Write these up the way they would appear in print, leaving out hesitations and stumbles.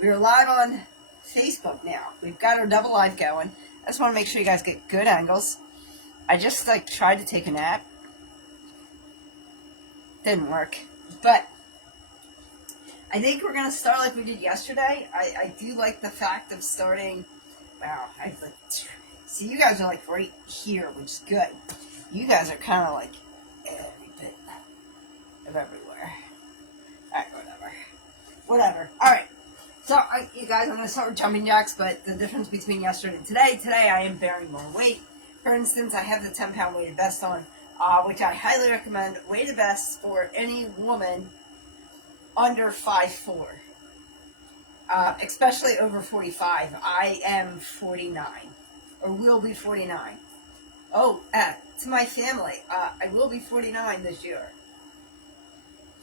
We're live on Facebook now. We've got our double live going. I just want to make sure you guys get good angles. I just tried to take a nap. Didn't work. But I think we're going to start like we did yesterday. I do like the fact of starting. Wow. See, you guys are like right here, which is good. You guys are kind of like every bit of everywhere. Alright, whatever. Alright. So, you guys, I'm going to start with jumping jacks, but the difference between yesterday and today I am bearing more weight. For instance, I have the 10-pound weighted vest on, which I highly recommend. Weighted vests for any woman under 5'4", especially over 45. I am 49, or will be 49. Oh, to my family, I will be 49 this year.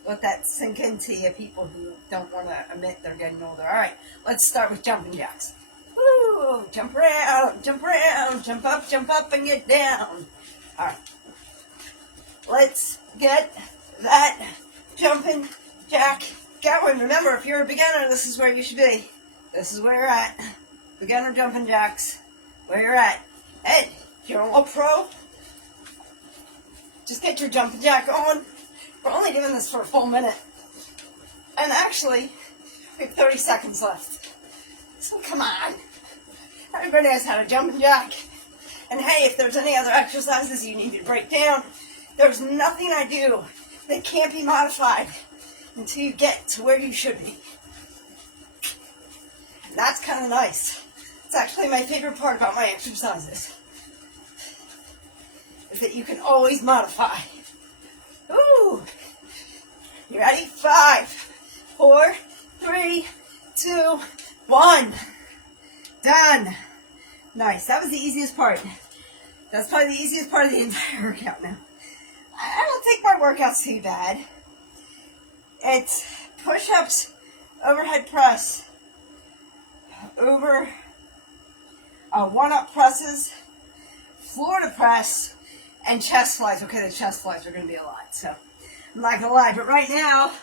Let that sink into you, people who don't want to admit they're getting older. All right, let's start with jumping jacks. Woo! Jump around, jump up, and get down. All right. Let's get that jumping jack going. Remember, if you're a beginner, this is where you should be. This is where you're at. Beginner jumping jacks, where you're at. Hey, if you're a pro, just get your jumping jack on. We're only doing this for a full minute. And actually, we have 30 seconds left. So come on. Everybody knows how to jumping jack. And hey, if there's any other exercises you need to break down, there's nothing I do that can't be modified until you get to where you should be. And that's kind of nice. It's actually my favorite part about my exercises, is that you can always modify. Ooh. You ready? 5, 4, 3, 2, 1. Done. Nice. That was the easiest part. That's probably the easiest part of the entire workout now. I don't think my workout's too bad. It's push-ups, overhead press, one-up presses, floor to press, and chest flies. Okay, the chest flies are going to be a lot, so I'm not going to lie. But right now,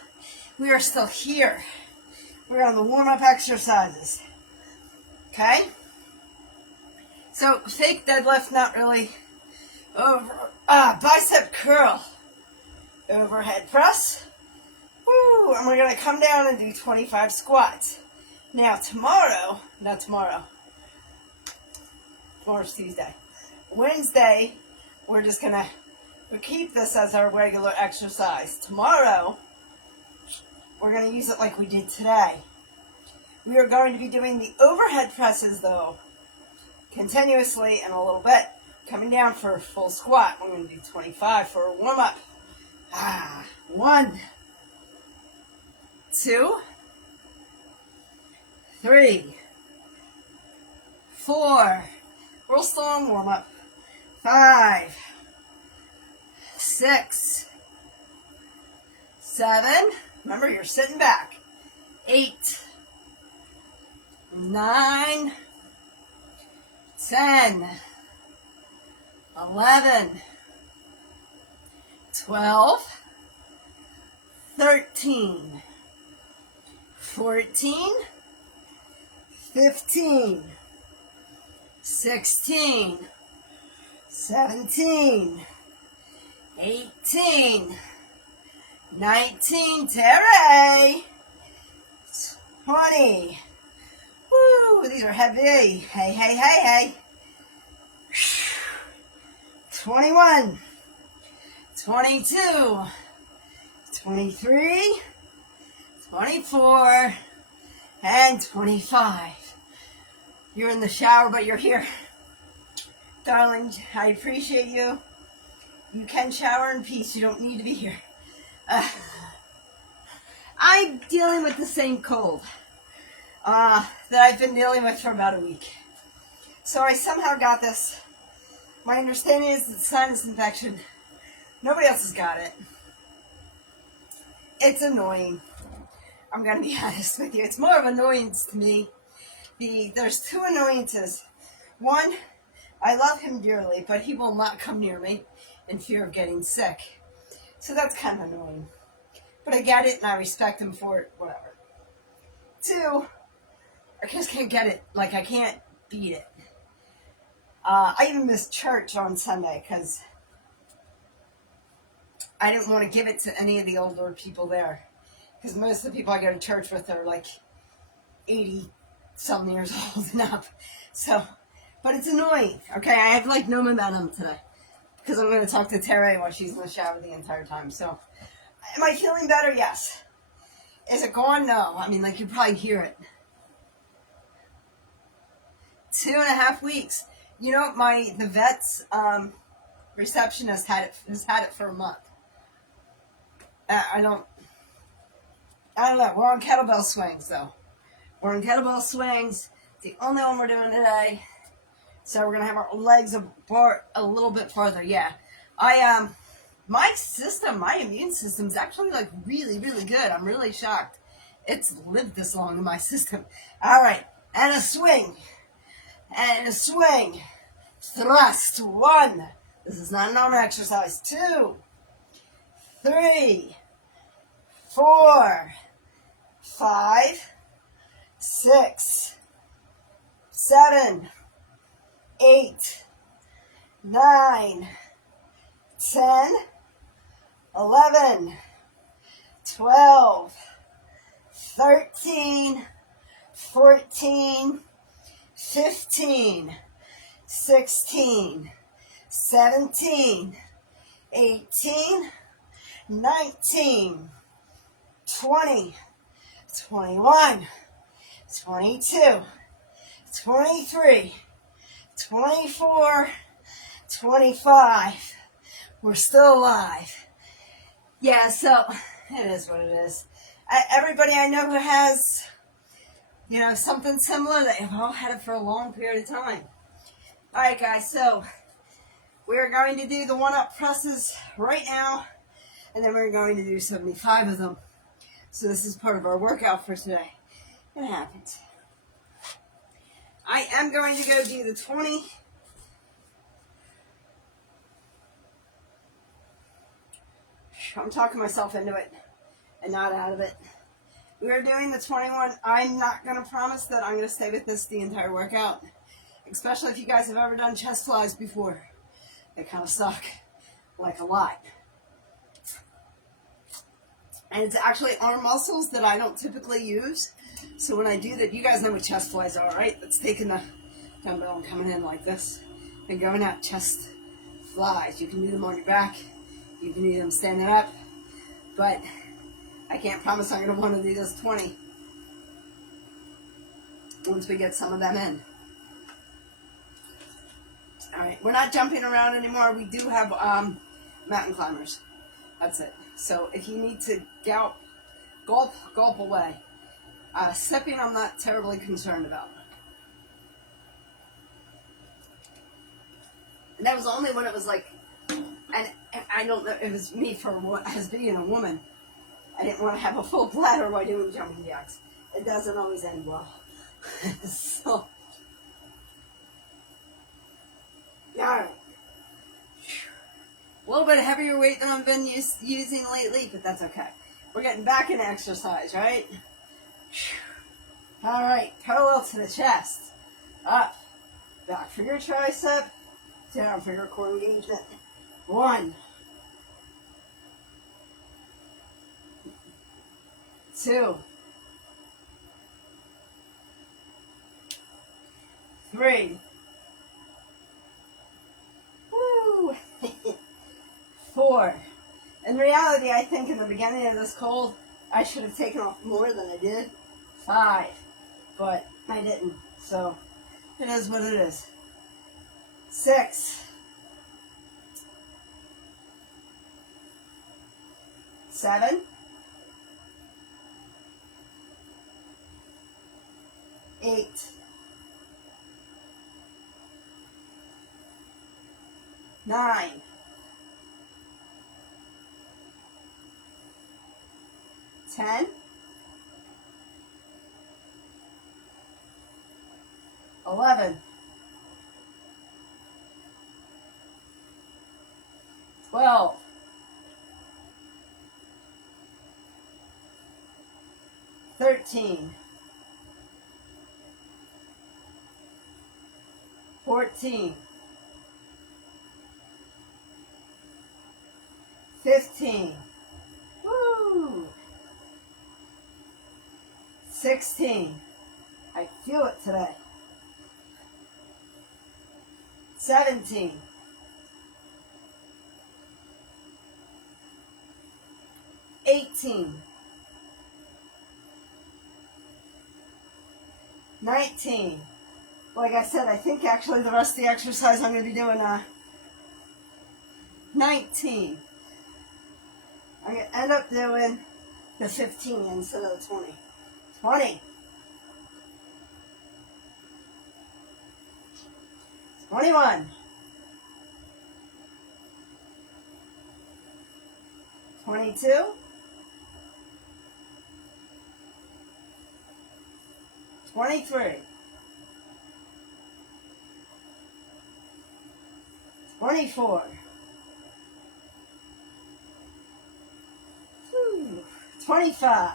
we are still here. We're on the warm-up exercises. Okay? So, fake deadlift, not really. Bicep curl. Overhead press. Woo! And we're going to come down and do 25 squats. Now, tomorrow's Tuesday. Wednesday, we're just going to keep this as our regular exercise. Tomorrow, we're going to use it like we did today. We are going to be doing the overhead presses, though, continuously in a little bit. Coming down for a full squat. We're going to do 25 for a warm-up. 1, 2, 3, 4. Real strong warm-up. 5, 6, 7. Remember, you're sitting back. 8, 9, 10, 11, 12, 13, 14, 15, 16, 17, 18, 19, Terry, 20, woo, these are heavy, hey, 21, 22, 23, 24, and 25. You're in the shower, but you're here. Darling, I appreciate you. You can shower in peace. You don't need to be here. I'm dealing with the same cold that I've been dealing with for about a week. So I somehow got this. My understanding is it's a sinus infection. Nobody else has got it. It's annoying. I'm going to be honest with you. It's more of an annoyance to me. There's two annoyances. One, I love him dearly, but he will not come near me in fear of getting sick. So that's kind of annoying. But I get it, and I respect him for it, whatever. Two, I just can't get it. Like, I can't beat it. I even missed church on Sunday because I didn't want to give it to any of the older people there. Because most of the people I go to church with are like 80 something years old and up. So, but it's annoying. Okay, I have like no momentum today. Because I'm going to talk to Terry while she's in the shower the entire time. So, am I feeling better? Yes. Is it gone? No. I mean, like, you probably hear it. 2.5 weeks. You know, the vet's receptionist has had it for a month. I don't know. We're on kettlebell swings, though. We're on kettlebell swings. It's the only one we're doing today. So we're gonna have our legs apart a little bit farther. Yeah, my immune system's actually like really, really good. I'm really shocked. It's lived this long in my system. All right, and a swing, and a swing. Thrust 1. This is not an arm exercise. 2, 3, 4, 5, 6, 7, 8, 9, 10, 11, 12, 13, 14, 15, 16, 17, 18, 19, 20, 21, 22, 23, 24, 25. We're still alive. Yeah, so it is what it is. Everybody I know who has, something similar, they've all had it for a long period of time. All right, guys, so we're going to do the one-up presses right now, and then we're going to do 75 of them. So this is part of our workout for today. It happens. I am going to go do the 20. I'm talking myself into it and not out of it. We are doing the 21. I'm not going to promise that I'm going to stay with this the entire workout, especially if you guys have ever done chest flies before. They kind of suck, like a lot. And it's actually arm muscles that I don't typically use. So when I do that, you guys know what chest flies are, right? That's taking the dumbbell and coming in like this and going out chest flies. You can do them on your back. You can do them standing up. But I can't promise I'm going to want to do this 20 once we get some of them in. All right, we're not jumping around anymore. We do have mountain climbers. That's it. So if you need to gulp away. Sipping, I'm not terribly concerned about. And that was only when it was like, and I don't know, it was me as being a woman. I didn't want to have a full bladder while doing jumping jacks. It doesn't always end well. So, alright. A little bit heavier weight than I've been using lately, but that's okay. We're getting back in exercise, right? Alright, parallel to the chest. Up. Back for your tricep. Down for your core engagement. 1. 2. 3. Woo! 4. In reality, I think in the beginning of this cold, I should have taken off more than I did. 5. But I didn't. So, it is what it is. 6. 7. 8. 9. 10. 11. 12. 13. 14, 15, woo, 16, I feel it today, 17, 18, 19. Like I said, I think actually the rest of the exercise I'm going to be doing 19. I'm going to end up doing the 15 instead of the 20. 20. 21. 22. 23. 24. 25.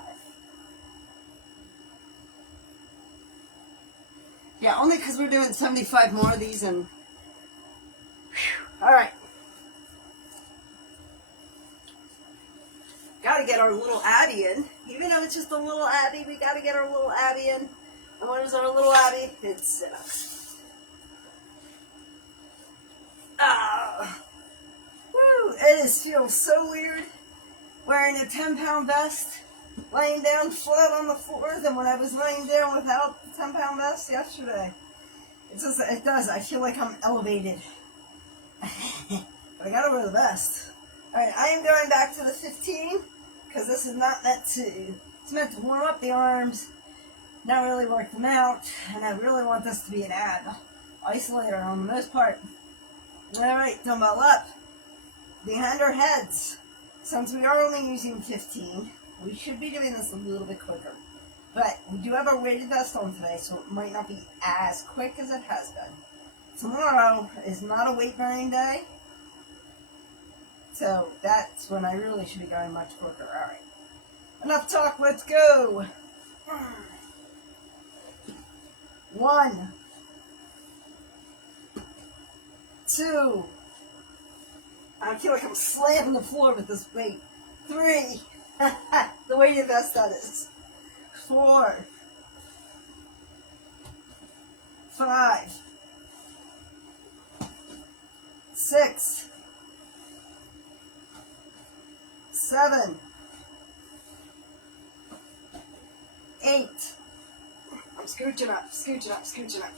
Yeah, only because we're doing 75 more of these and... All right. Got to get our little Abby in. Even though it's just a little Abby, we got to get our little Abby in. And what is our little Abby? It's sit-ups. Woo! It feels so weird wearing a 10-pound vest, laying down flat on the floor than when I was laying down without the 10-pound vest yesterday. It does. I feel like I'm elevated. But I gotta wear the vest. Alright, I am going back to the 15, because this is not meant to, it's meant to warm up the arms, not really work them out, and I really want this to be an ab isolator on the most part. Alright, dumbbell up, behind our heads. Since we are only using 15, we should be doing this a little bit quicker. But we do have our weighted vest on today, so it might not be as quick as it has been. Tomorrow is not a weight bearing day, so that's when I really should be going much quicker. Alright, enough talk, let's go. 1, 2, I feel like I'm slamming the floor with this weight. 3, the weighted vest that is. 4, 5, 6, 7, 8. I'm scooching up, scooching up, scooching up.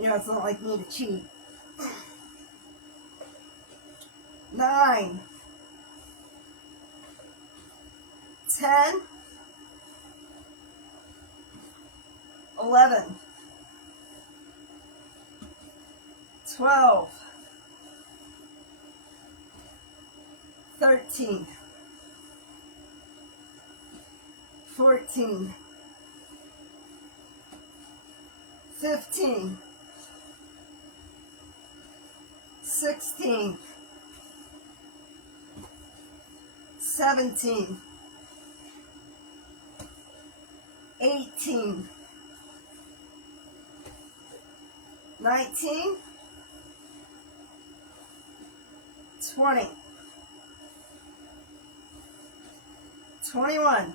You know, it's not like me to cheat. 9, 10, 11, 12, 13, 14, 15, 16, 17, 18, 19, 20, 21,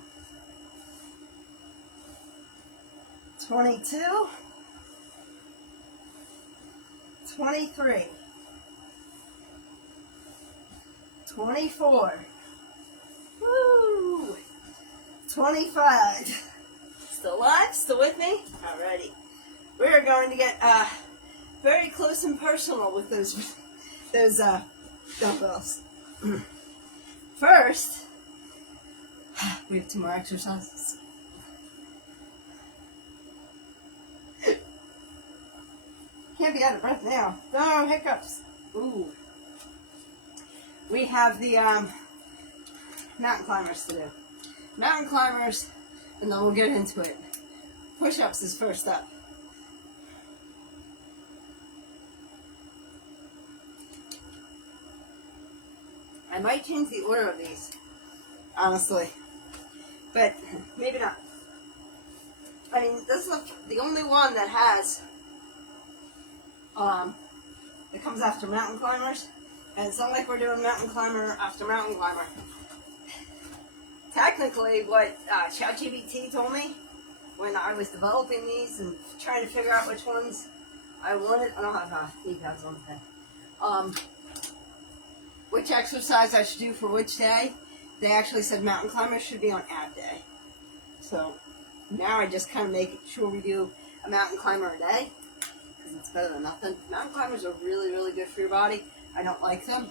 22, 23, 24, woo, 25. Still alive? Still with me? Alrighty. We're going to get very close and personal with those dumbbells. First, we have 2 more exercises. Can't be out of breath now. No hiccups. Ooh. We have the mountain climbers to do. Mountain climbers, and then we'll get into it. Push-ups is first up. I might change the order of these, honestly, but maybe not. I mean, this is the only one that has It comes after mountain climbers. And it's not like we're doing mountain climber after mountain climber. Technically, what ChatGPT told me when I was developing these and trying to figure out which ones I wanted, I don't have knee pads on today. Which exercise I should do for which day, they actually said mountain climbers should be on ab day. So now I just kind of make sure we do a mountain climber a day, because it's better than nothing. Mountain climbers are really, really good for your body. I don't like them.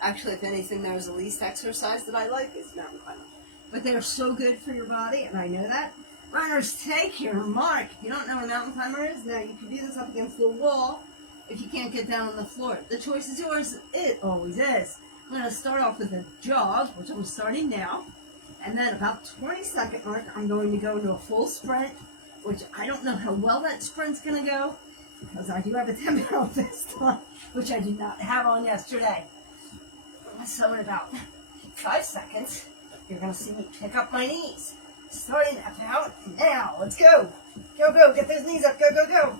Actually, if anything, there's the least exercise that I like is mountain climbing. But they're so good for your body, and I know that. Runners, take your mark. If you don't know what a mountain climber is, now you can do this up against the wall if you can't get down on the floor. The choice is yours. It always is. I'm going to start off with a jog, which I'm starting now. And then about 20-second mark, I'm going to go into a full sprint, which I don't know how well that sprint's going to go, because I do have a 10-pound vest on, which I did not have on yesterday. So in about 5 seconds, you're going to see me pick up my knees. Starting about now. Let's go. Go, go. Get those knees up. Go, go, go.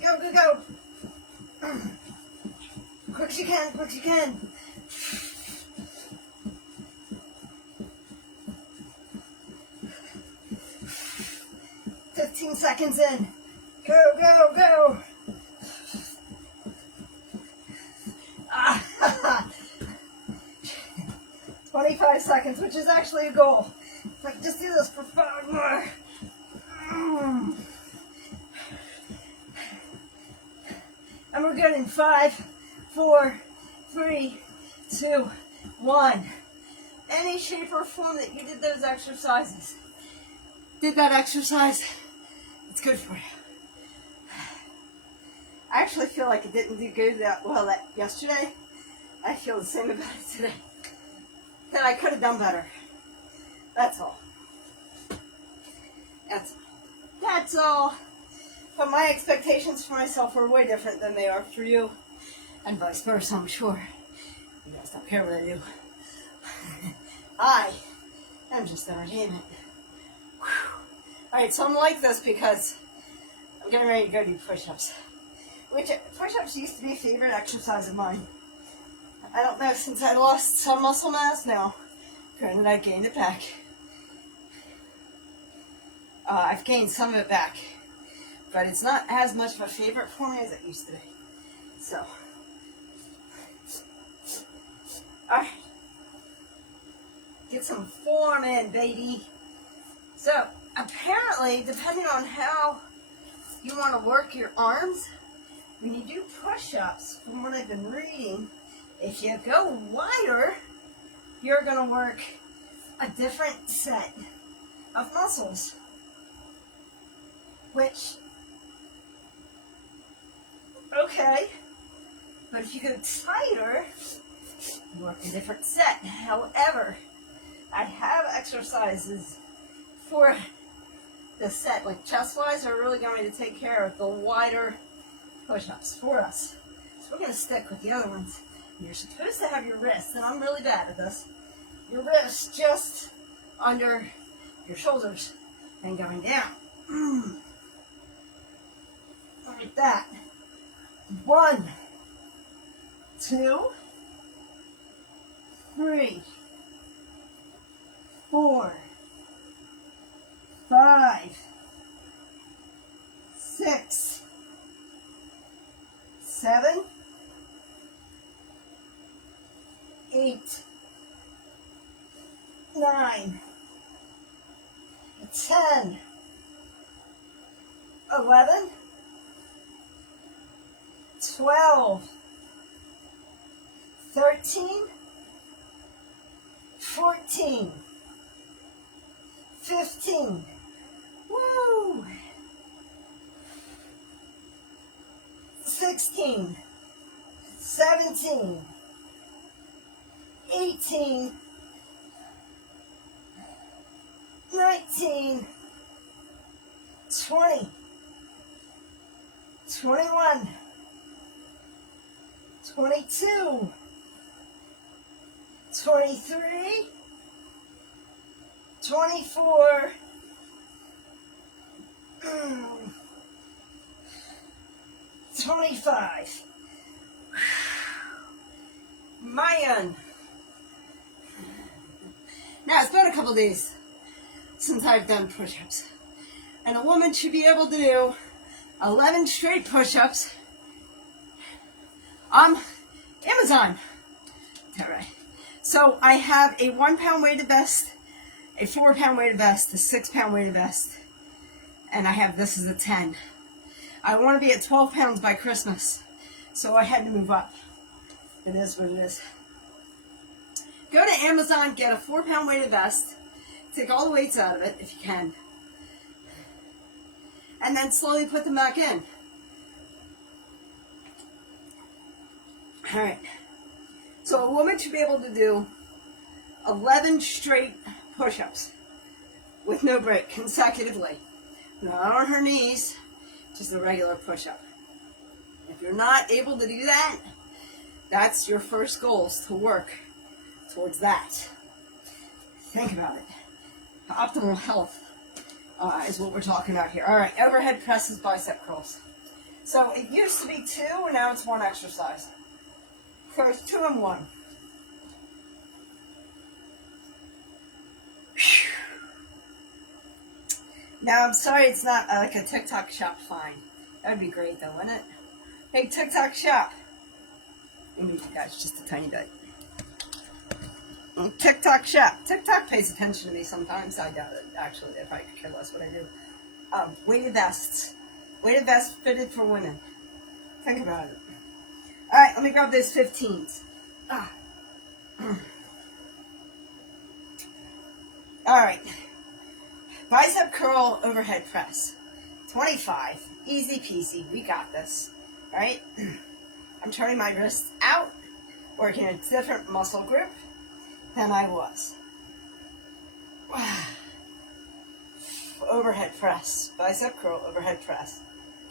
Go, go, go. Quick as you can. Quick as you can. "15 seconds in. Go, go, go." 25 seconds, which is actually a goal. If I can just do this for 5 more. And we're good in 5, 4, 3, 2, 1. Any shape or form that you did those exercises, did that exercise, it's good for you. I actually feel like it didn't do good that yesterday. I feel the same about it today. That I could have done better. That's all. That's all. But my expectations for myself are way different than they are for you. And vice versa, I'm sure. You guys don't care what I do. I am just entertainment. Alright, so I'm like this because I'm getting ready to go do push-ups. Which, push-ups used to be a favorite exercise of mine. I don't know, since I lost some muscle mass now. Granted, I gained it back. I've gained some of it back. But it's not as much of a favorite for me as it used to be. So. Alright. Get some form in, baby. So, apparently, depending on how you want to work your arms, when you do push-ups, from what I've been reading, if you go wider, you're going to work a different set of muscles. Which, okay, but if you go tighter, you work a different set. However, I have exercises for the set, like chest-wise, are really going to take care of the wider push-ups for us. So we're going to stick with the other ones. You're supposed to have your wrists, and I'm really bad at this, your wrists just under your shoulders and going down. Like that. 1, 2, 3, 4, 5, 6, 7, 8, 9, 10, 11, 12, 13, 14, 15, woo, 16, 17, 18, 19, 20, 21, 22, 23, 24, 25, 25. Man. Now, it's been a couple days since I've done push-ups. And a woman should be able to do 11 straight push-ups on Amazon. All right. So I have a 1 pound weighted vest, a 4 pound weighted vest, a 6 pound weighted vest, and I have this as a 10. I want to be at 12 pounds by Christmas, so I had to move up. It is what it is. Go to Amazon, get a 4 pound weighted vest, take all the weights out of it if you can, and then slowly put them back in. All right. So a woman should be able to do 11 straight push-ups with no break consecutively. Not on her knees, just a regular push-up. If you're not able to do that, that's your first goal, is to work towards that. Think about it. Optimal health is what we're talking about here. All right, overhead presses, bicep curls. So it used to be 2, and now it's 1 exercise. So it's 2 and 1. Now, I'm sorry it's not like a TikTok shop find. That would be great, though, wouldn't it? Hey, TikTok shop. Let me do that just a tiny bit. TikTok shop. TikTok pays attention to me sometimes. I doubt it, actually. If I could care less what I do. Weighted vests. Weighted vests fitted for women. Think about it. All right, let me grab those 15s. All right. Bicep curl overhead press. 25. Easy peasy. We got this. All right? I'm turning my wrists out, working a different muscle group than I was. Overhead press. Bicep curl overhead press.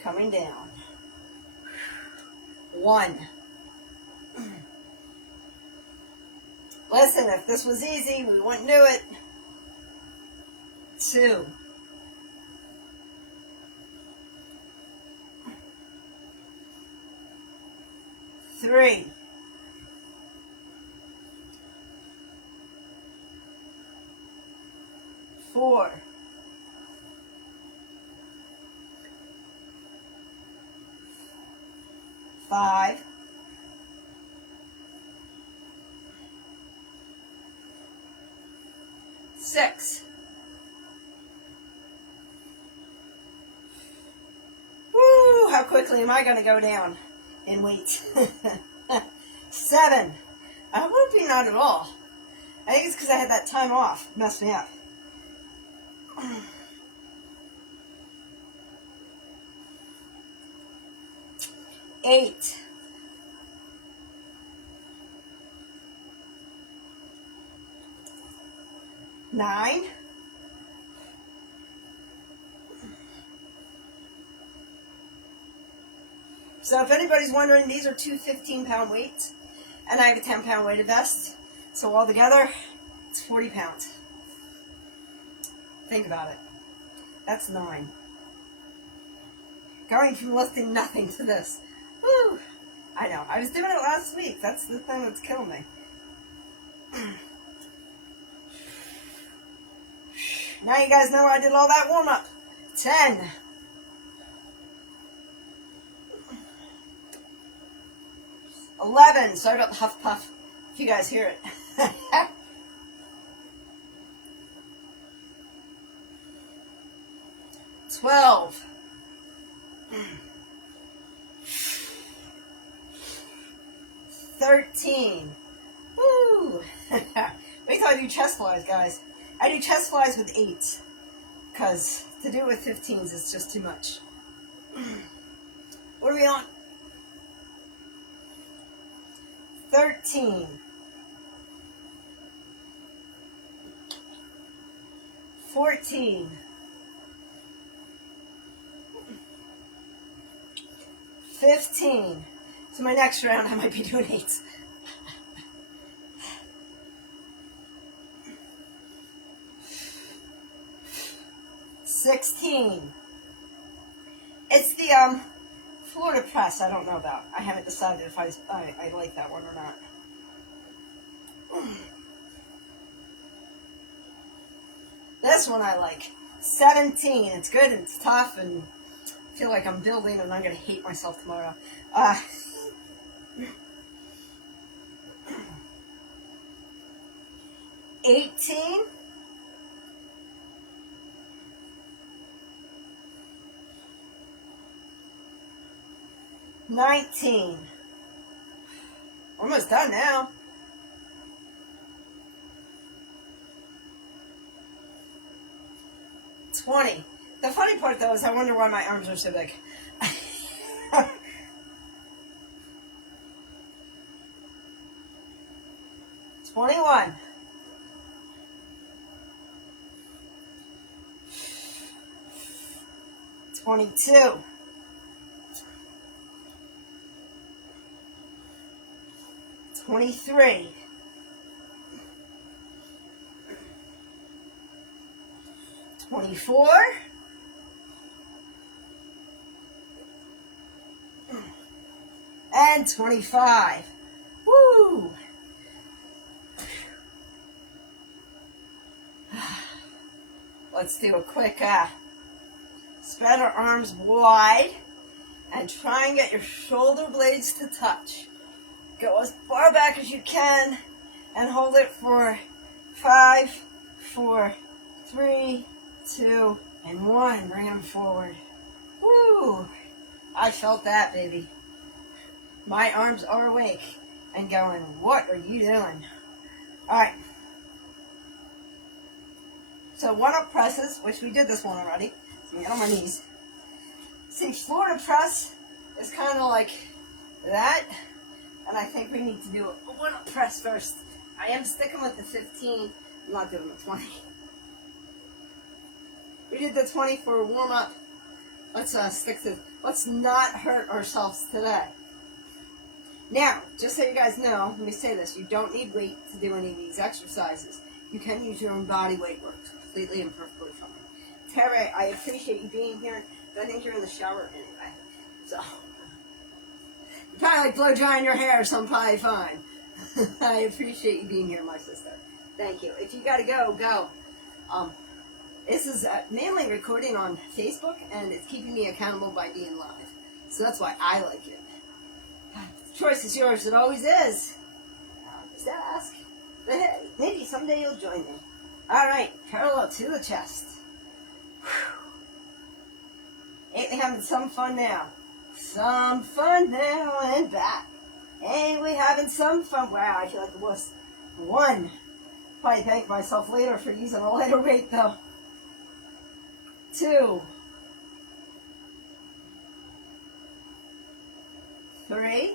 Coming down. 1. Listen, if this was easy, we wouldn't do it. 2. 3. 4. 5. 6. Woo! How quickly am I going to go down in weight? 7. I won't be not at all. I think it's because I had that time off. It messed me up. 8. 9. 'So if anybody's wondering, these are 2 15-pound weights, and I have a 10-pound weighted vest. So altogether, it's 40 pounds. Think about it. That's 9. Going from lifting nothing to this. Woo! I know. I was doing it last week. That's the thing that's killing me. Now you guys know where I did all that warm-up. 10. 11. Sorry about the huff puff, if you guys hear it. 12. 13. Woo! Wait till I do chest flies, guys. I do chest flies with 8, because to do it with 15s is just too much. What are we on? 13. 14. 15. So my next round I might be doing 8s. 16. It's the Florida press, I don't know about. I haven't decided if I like that one or not. This one I like. 17. It's good and it's tough and I feel like I'm building and I'm going to hate myself tomorrow. 18. 19. Almost done now. 20. The funny part though is I wonder why my arms are so big. 21. 22. 23. 24. And 25. Woo! Let's do a quick spread our arms wide and try and get your shoulder blades to touch. Go as far back as you can and hold it for 5, 4, 3, 2, and 1. Bring them forward. Woo! I felt that, baby. My arms are awake and going, what are you doing? All right. So 1-up presses, which we did this one already. So get on my knees. See, Florida press is kind of like that. And I think we need to do a 1-up press first. I am sticking with the 15. I'm not doing the 20. We did the 20 for a warm-up. Let's let's not hurt ourselves today. Now, just so you guys know, let me say this. You don't need weight to do any of these exercises. You can use your own body weight. Works completely and perfectly fine. Terry, I appreciate you being here. But I think you're in the shower anyway. So, you probably like blow drying your hair, so I'm probably fine. I appreciate you being here, my sister. Thank you. If you gotta go, go. This is mainly recording on Facebook, and it's keeping me accountable by being live. So that's why I like it. The choice is yours. It always is. Just ask. But hey, maybe someday you'll join me. All right, parallel to the chest. Ain't we having some fun now? Some fun now and back. Ain't we having some fun? Wow, I feel like it was 1. Probably thank myself later for using a lighter weight though. 2. 3.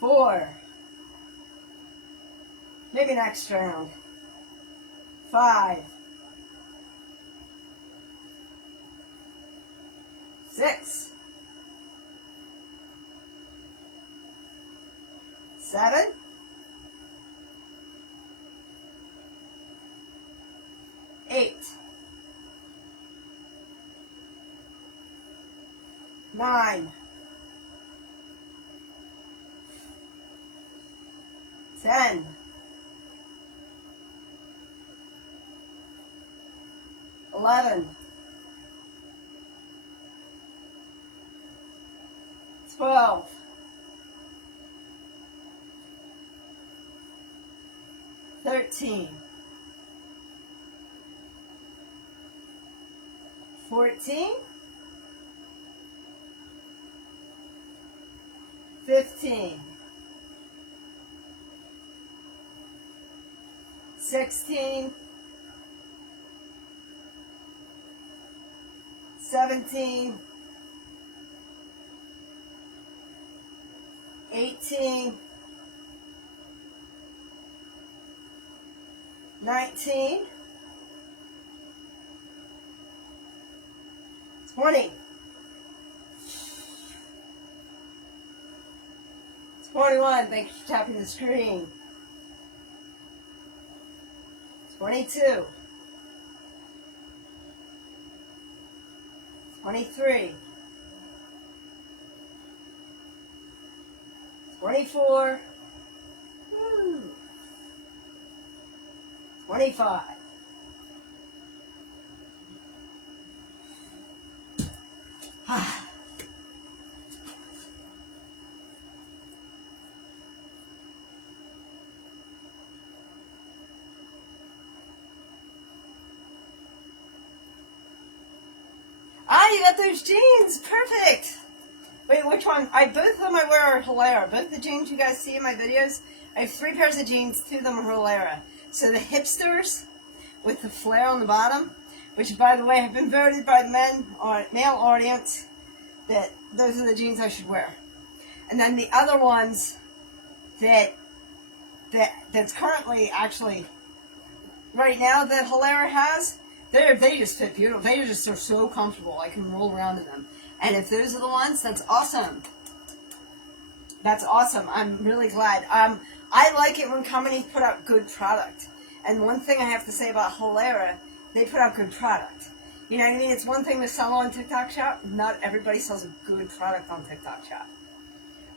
4. Maybe next round. 5. 6. 7. 8. 9. 10. 11. 12. 13. 14. 15. 16. 17. 18. 19. 20. 21. Thank you for tapping the screen. 22. 23, 24, 25. You got those jeans. Perfect. Wait, which one? Both of them I wear are Hilera. Both the jeans you guys see in my videos, I have 3 pairs of jeans, 2 of them are Hilera. So the hipsters with the flare on the bottom, which by the way have been voted by the male audience that those are the jeans I should wear. And then the other ones that's currently actually right now that Hilera has, they just fit beautiful. They just are so comfortable. I can roll around in them. And if those are the ones, that's awesome. That's awesome. I'm really glad. I like it when companies put out good product. And one thing I have to say about Hilera, they put out good product. You know what I mean? It's one thing to sell on TikTok Shop. Not everybody sells a good product on TikTok Shop.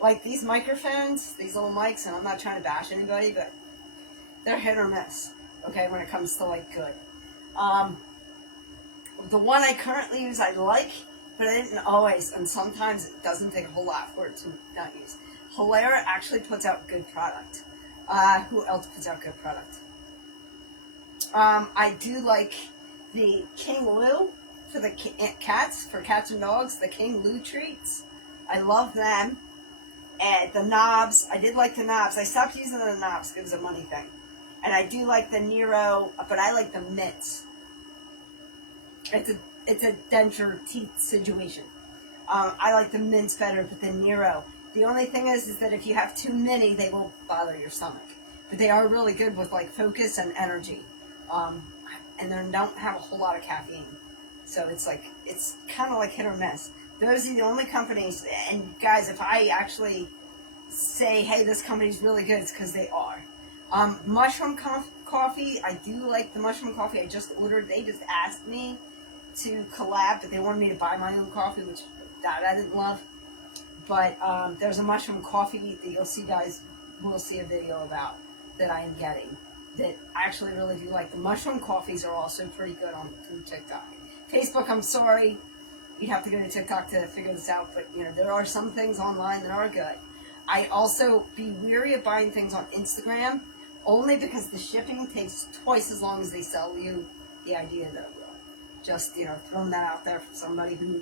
Like these microphones, these little mics, and I'm not trying to bash anybody, but they're hit or miss, okay, when it comes to like good. The one I currently use I like, but I didn't always, and sometimes it doesn't take a whole lot for it to not use. Hilera actually puts out good product. Who else puts out good product? I do like the King Lou for the cats, for cats and dogs, the King Lou treats. I love them. And the knobs, I did like the knobs. I stopped using the knobs because it was a money thing. And I do like the Nero, but I like the mitts. It's a denture teeth situation. I like the mints better, but the Nero. The only thing is that if you have too many, they will bother your stomach. But they are really good with like focus and energy. And they don't have a whole lot of caffeine. So it's kind of like hit or miss. Those are the only companies, and guys, if I actually say, hey, this company's really good, it's because they are. Mushroom coffee, I do like the mushroom coffee I just ordered. They just asked me to collab, but they wanted me to buy my own coffee, which that I didn't love. But there's a mushroom coffee that you'll see, guys, will see a video about that I am getting that I actually really do like. The mushroom coffees are also pretty good through TikTok. Facebook, I'm sorry. You'd have to go to TikTok to figure this out, but you know, there are some things online that are good. I also be weary of buying things on Instagram, only because the shipping takes twice as long as they sell you the idea that it will. Just, you know, throwing that out there for somebody who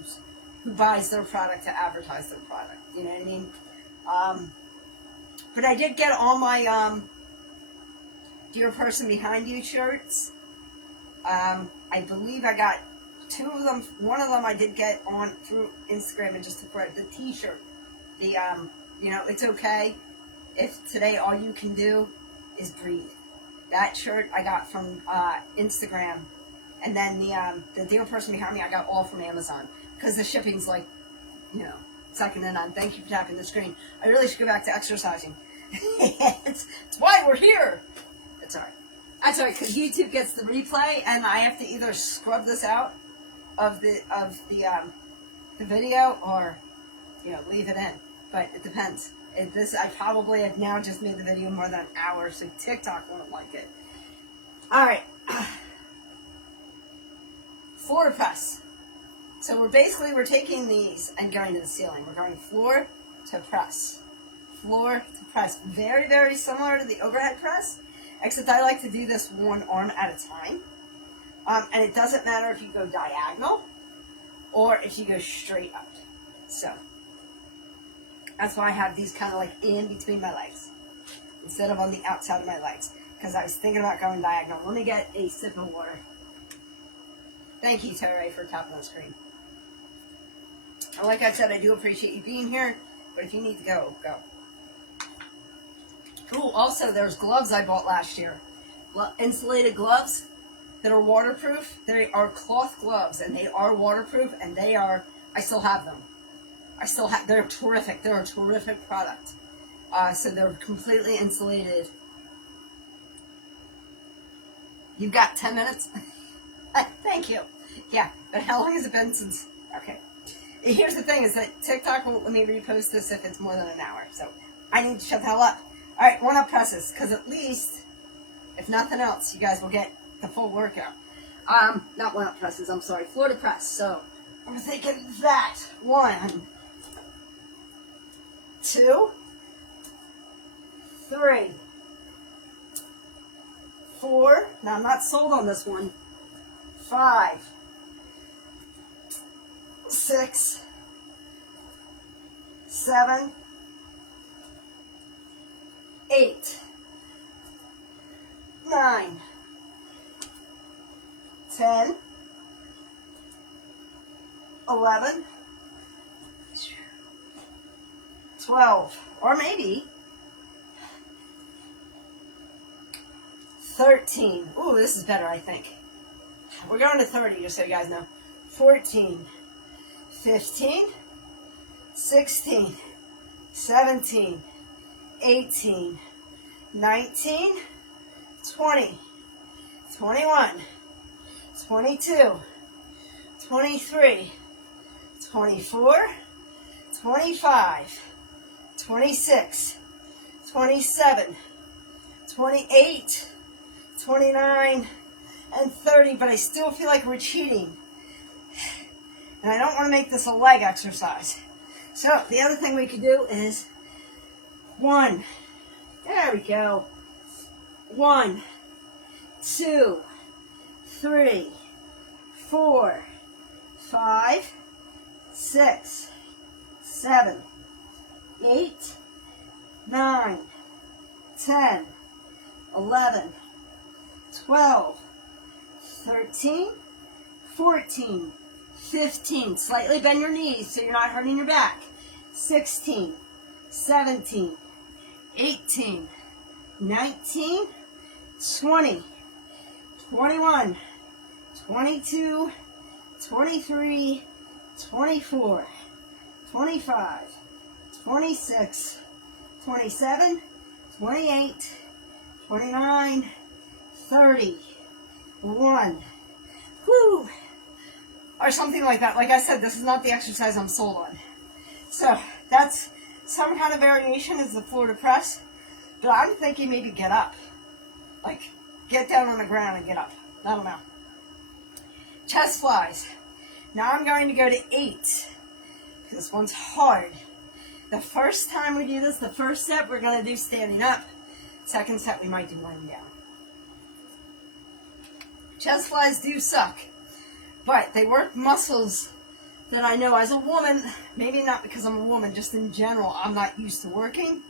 buys their product to advertise their product. You know what I mean? But I did get all my Dear Person Behind You shirts. I believe I got 2 of them. One of them I did get on through Instagram and just took right. The T-shirt. The you know, it's okay if today all you can do is breathe. That shirt I got from Instagram, and then the Dear Person Behind Me I got all from Amazon because the shipping's like, you know, second to none. Thank you for tapping the screen. I really should go back to exercising. it's why we're here. It's alright. That's alright because YouTube gets the replay, and I have to either scrub this out of the video or, you know, leave it in. But it depends. I probably have now just made the video more than an hour, so TikTok won't like it. All right. Floor press. So we're taking these and going to the ceiling. We're going floor to press. Floor to press. Very, very similar to the overhead press, except I like to do this one arm at a time. And it doesn't matter if you go diagonal or if you go straight up. So that's why I have these kind of like in between my legs instead of on the outside of my legs, because I was thinking about going diagonal. Let me get a sip of water. Thank you, Terry, for tapping the screen. And like I said, I do appreciate you being here, but if you need to go, go. Cool. Also, there's gloves I bought last year. Insulated gloves that are waterproof. They are cloth gloves, and they are waterproof, and I still have them. They're terrific. They're a terrific product. So they're completely insulated. You've got 10 minutes? Thank you. Yeah, but how long has it been since Okay. Here's the thing is that TikTok won't let me repost this if it's more than an hour. So I need to shut the hell up. All right, one-up presses, because at least, if nothing else, you guys will get the full workout. Not one-up presses, I'm sorry, Florida press. So I'm thinking that. 1, 2, 3, 4. Now I'm not sold on this one. 5, 6, 7, 8, 9, 10, 11, 12, or maybe 13. Ooh, this is better, I think. We're going to 30, just so you guys know. 14, 15, 16, 17, 18, 19, 20, 21, 22, 23, 24, 25, 26, 27, 28, 29, and 30, but I still feel like we're cheating. And I don't want to make this a leg exercise. So the other thing we could do is 1, there we go, 1, 2, 3, 4, 5, 6, 7, 8, 9, 10, 11, 12, 13, 14, 15, slightly bend your knees so you're not hurting your back, 16, 17, 18, 19, 20, 21, 22, 23, 24, 25, 26, 27, 28, 29, 30, 1, whoo, or something like that. Like I said, this is not the exercise I'm sold on. So that's some kind of variation is the Florida press, but I'm thinking maybe get up. Like, get down on the ground and get up. I don't know. Chest flies. Now I'm going to go to 8. This one's hard. The first time we do this, the first set, we're going to do standing up. Second set, we might do lying down. Chest flies do suck, but they work muscles that I know as a woman, maybe not because I'm a woman, just in general, I'm not used to working.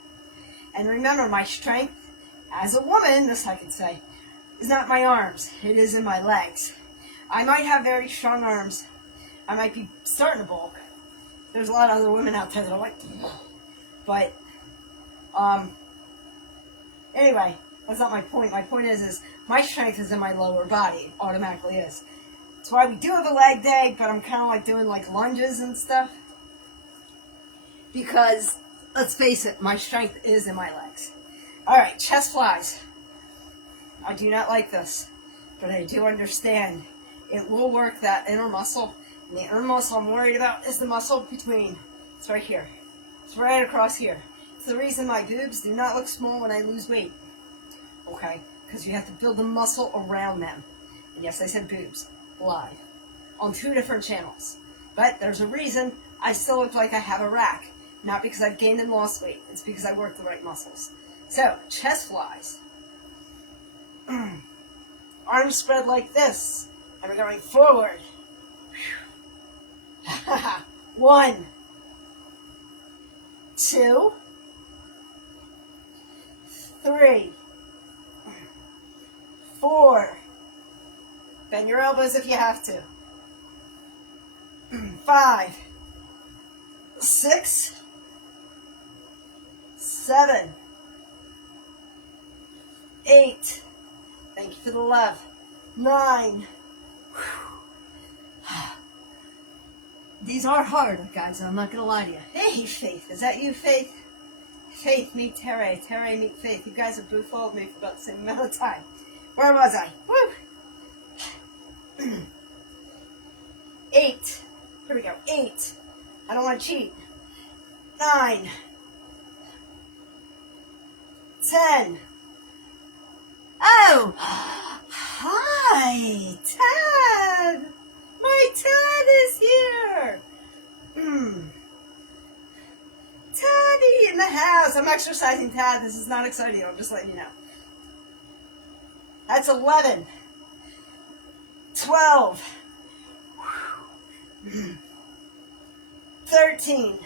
And remember, my strength as a woman, this I could say, is not my arms. It is in my legs. I might have very strong arms. I might be starting to bulk. There's a lot of other women out there that are like, but, anyway, that's not my point. My point is my strength is in my lower body. It automatically is. That's why we do have a leg day, but I'm kind of like doing like lunges and stuff. Because, let's face it, my strength is in my legs. Alright, chest flies. I do not like this, but I do understand it will work that inner muscle. And the inner muscle I'm worried about is the muscle between, it's right here. It's right across here. It's the reason my boobs do not look small when I lose weight. Okay? Because you have to build the muscle around them. And yes, I said boobs. Live. On 2 different channels. But there's a reason I still look like I have a rack. Not because I've gained and lost weight. It's because I work the right muscles. So, chest flies. Arms spread like this. And we're going forward. 1, 2, 3, 4. Bend your elbows if you have to. 5, 6, 7, 8. Thank you for the love. 9. These are hard, guys, I'm not going to lie to you. Hey, Faith. Is that you, Faith? Faith, meet Terry. Terry, meet Faith. You guys have both followed me for about the same amount of time. Where was I? Woo! 8. Here we go. 8. I don't want to cheat. 9. 10. Oh! Hi, Tad! My Tad is here! Taddy in the house. I'm exercising, Tad. This is not exciting. I'm just letting you know. That's 11. 12. 13.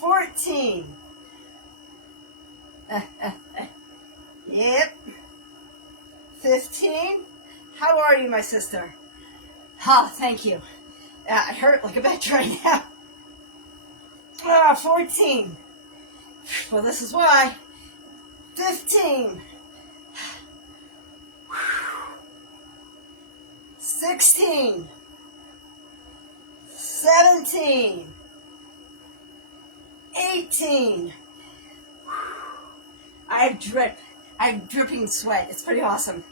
14. Yep. 15. How are you, my sister? Oh, thank you. I hurt like a bitch right now. 14. Well, this is why. 15. 16. 17. 18. I'm dripping sweat. It's pretty awesome.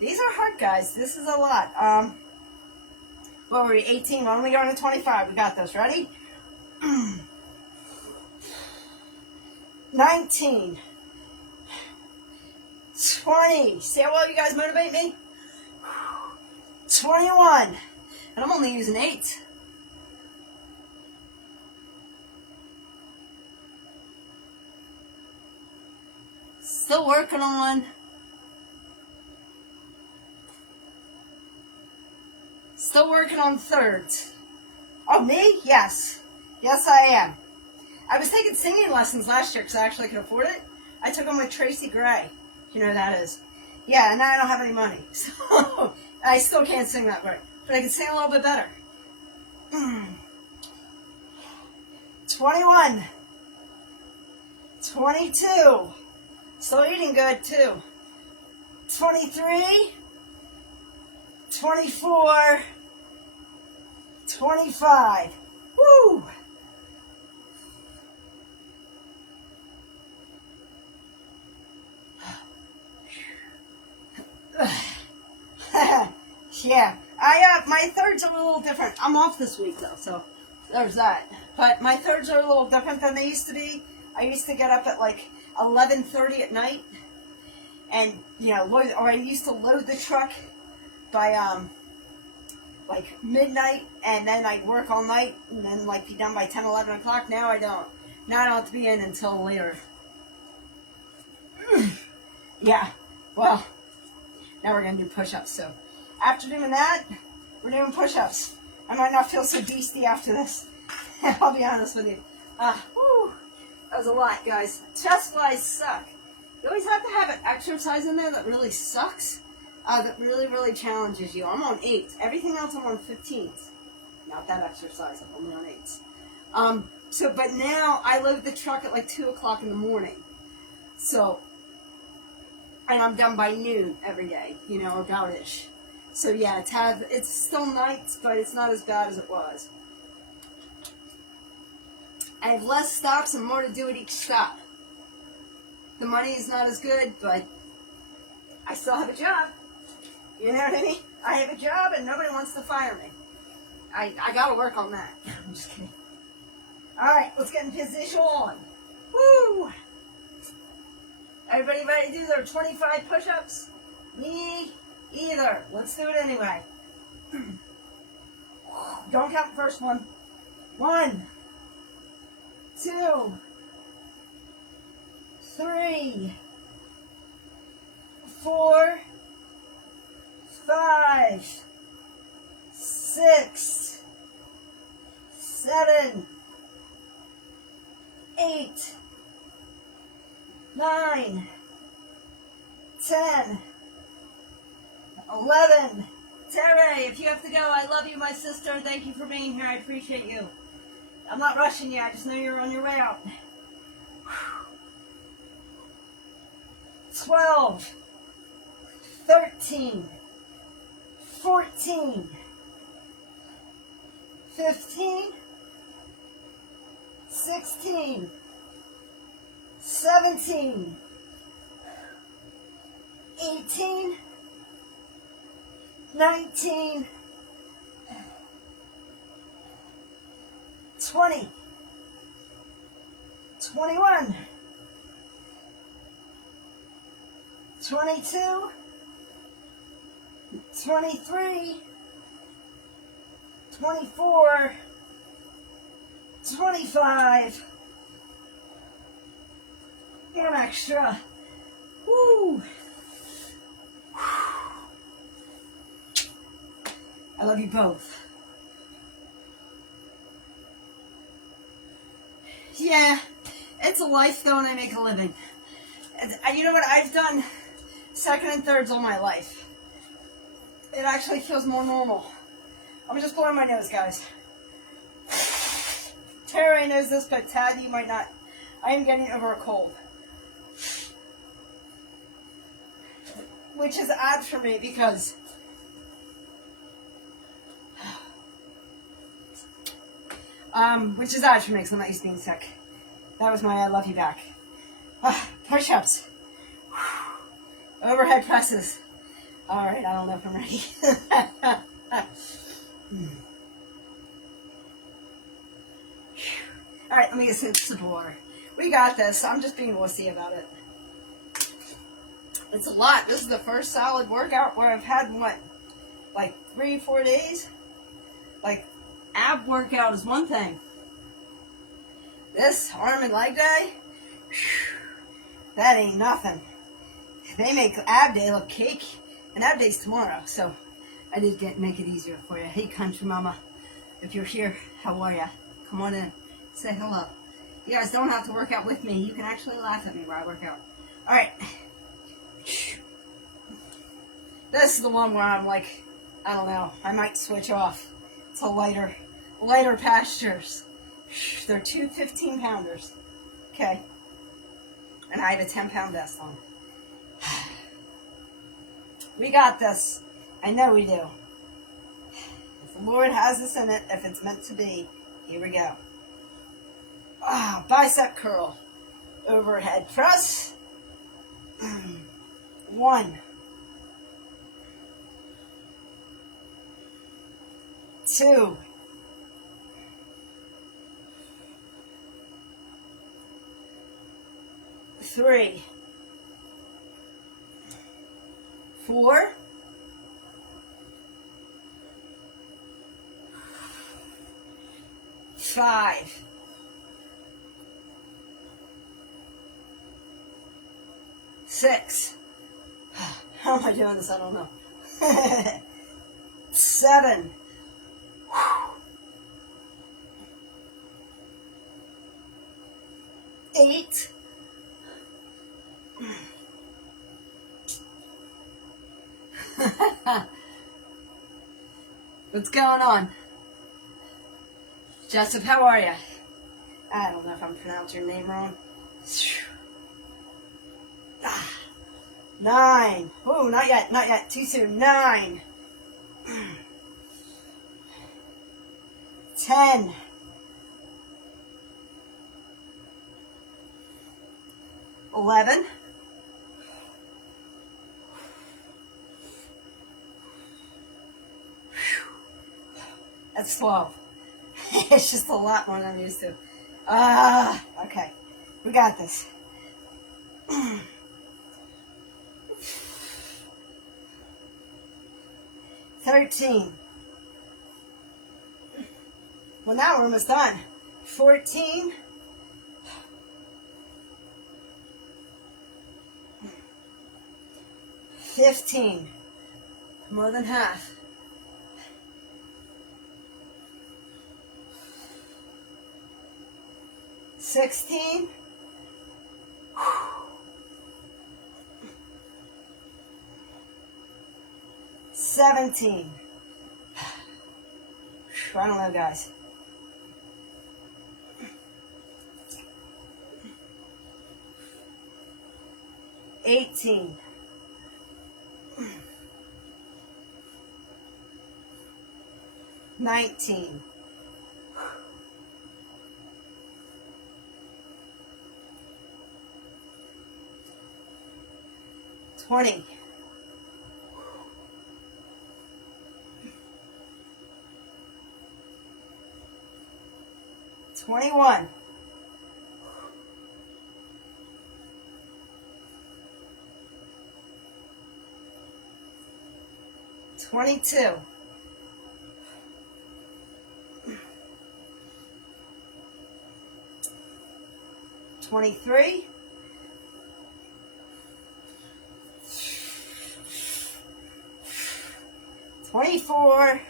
These are hard, guys. This is a lot. What were we? 18. Why don't we go on to 25? We got this. Ready? 19. 20. See how well you guys motivate me? 21. And I'm only using 8. Still working on. Still working on thirds. Oh, me? Yes. Yes, I am. I was taking singing lessons last year because I actually could afford it. I took them with Tracy Gray. You know who that is. Yeah, and now I don't have any money. So I still can't sing that right. But I can sing a little bit better. 21. 22. Still eating good, too. 23. 24. 25. Woo! Yeah, my thirds are a little different. I'm off this week though, so there's that. But my thirds are a little different than they used to be. I used to get up at like 11:30 at night, and I used to load the truck by like midnight, and then I'd work all night, and then like be done by 10, 11 o'clock. Now I don't. Now I don't have to be in until later. Yeah. Well. Now we're going to do push-ups. So after doing that, we're doing push-ups. I might not feel so beastie after this. I'll be honest with you. That was a lot, guys. Chest-wise suck. You always have to have an exercise in there that really sucks. That really, really challenges you. I'm on 8. Everything else I'm on 15s. Not that exercise. I'm only on 8s. But now I load the truck at like 2 o'clock in the morning. So... and I'm done by noon every day, about-ish. So yeah, it's still nights, but it's not as bad as it was. I have less stops and more to do at each stop. The money is not as good, but I still have a job. You know what I mean? I have a job and nobody wants to fire me. I gotta work on that. I'm just kidding. Alright, let's get in position. Woo! Everybody ready to do their 25 push-ups? Me either. Let's do it anyway. Don't count the first one. 1, 2, 3, 4, 5, 6, 7, 8, 9, 10, 11. Terry, if you have to go, I love you, my sister. Thank you for being here. I appreciate you. I'm not rushing you. I just know you're on your way out. 12, 13, 14, 15, 16, 17, 18, 19, 20, 21, 22, 23, 24, 25, one extra. Woo! I love you both. Yeah, it's a life though, and I make a living. And you know what? I've done second and thirds all my life. It actually feels more normal. I'm just blowing my nose, guys. Terry knows this, but Tad, you might not. I am getting over a cold. Which is odd for me because because I'm not used to being sick. That was my I love you back. Push-ups. Overhead presses. Alright, I don't know if I'm ready. Alright, let me get some sip of water. We got this. I'm just being wussy about it. It's a lot. This is the first solid workout where I've had, what, like 3-4 days? Like, ab workout is one thing. This arm and leg day, that ain't nothing. They make ab day look cake, and ab day's tomorrow, so I did make it easier for you. Hey, country mama, if you're here, how are ya? Come on in, say hello. You guys don't have to work out with me. You can actually laugh at me while I work out. All right. This is the one where I'm like, I don't know, I might switch off to lighter pastures. They're two 15-pounders. Okay. And I have a 10-pound vest on. We got this. I know we do. If the Lord has us in it, if it's meant to be, here we go. Bicep curl. Overhead press. 1, 2, 3, 4, 5, 6. How am I doing this? I don't know. 7. 8. 9. What's going on? Jessup, how are you? I don't know if I'm pronouncing your name wrong. 9. Oh, not yet. Too soon. 9. 10. 11. 12. It's just a lot more than I'm used to. Okay. We got this. 13. Well, now we're almost done. 14. 15. More than half. 16. 17. I don't know, guys. 18. 19. 20. 21. 22. 23. 24.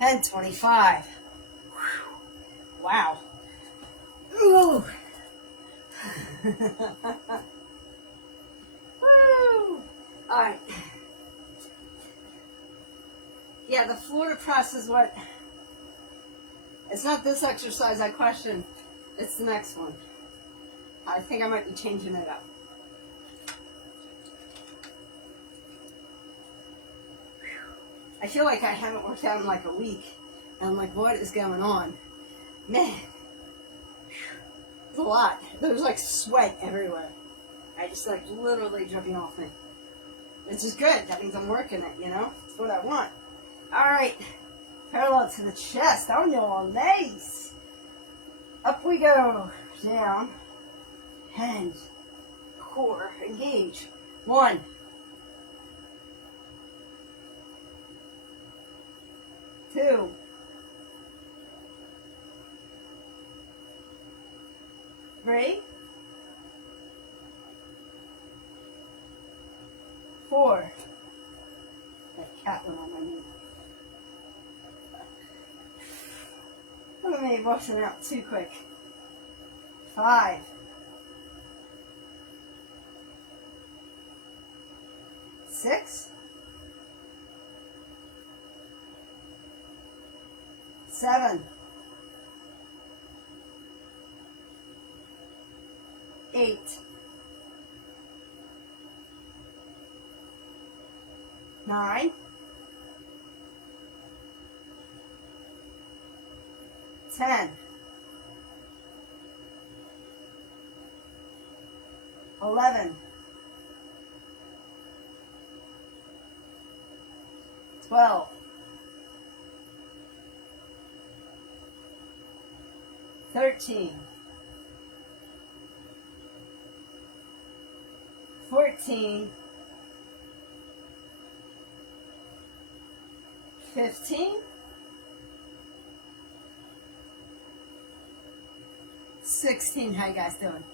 And 25. Wow. Ooh. Woo. All right. Yeah, the Florida press is what. It's not this exercise I question. It's the next one. I think I might be changing it up. I feel like I haven't worked out in like a week. And I'm like, what is going on? Man. It's a lot. There's like sweat everywhere. I just like literally dripping off me. It's just good. That means I'm working it, you know? That's what I want. Alright. Parallel to the chest. On your legs. Up we go. Down. Hands. Core. Engage. 1. 2. 3. 4. That cat went on my knee. Look at me busting out too quick. 5. 6. 7. 8. 9. 10. 11. 12. 13. 14. 15. 16. How you guys doing?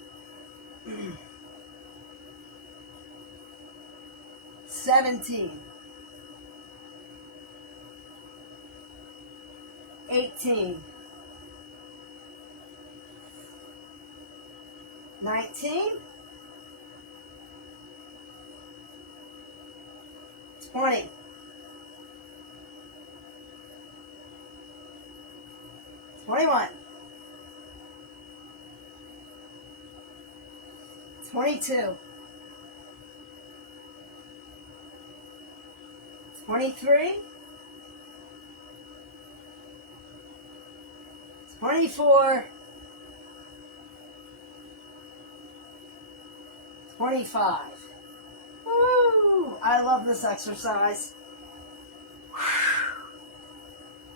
17. 18. 19. 20. 21. 22. 23. 24. 25. Woo! I love this exercise.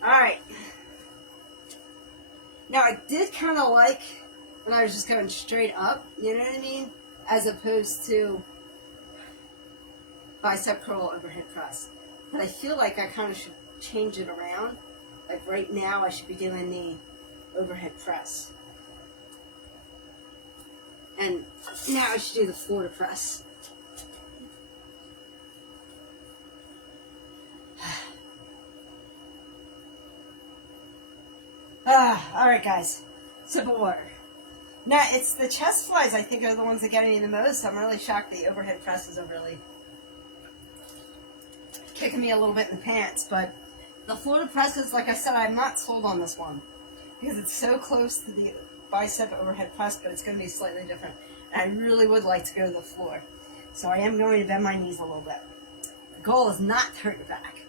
Alright. Now, I did kind of like when I was just going straight up, you know what I mean? As opposed to bicep curl overhead press. But I feel like I kind of should change it around. Like right now, I should be doing the overhead press. And now I should do the Florida press. Alright guys, sip of water. Now, it's the chest flies I think are the ones that get me the most. I'm really shocked the overhead presses are really kicking me a little bit in the pants. But the Florida presses, like I said, I'm not sold on this one. Because it's so close to the bicep overhead press, but it's going to be slightly different. And I really would like to go to the floor. So I am going to bend my knees a little bit. The goal is not to hurt your back.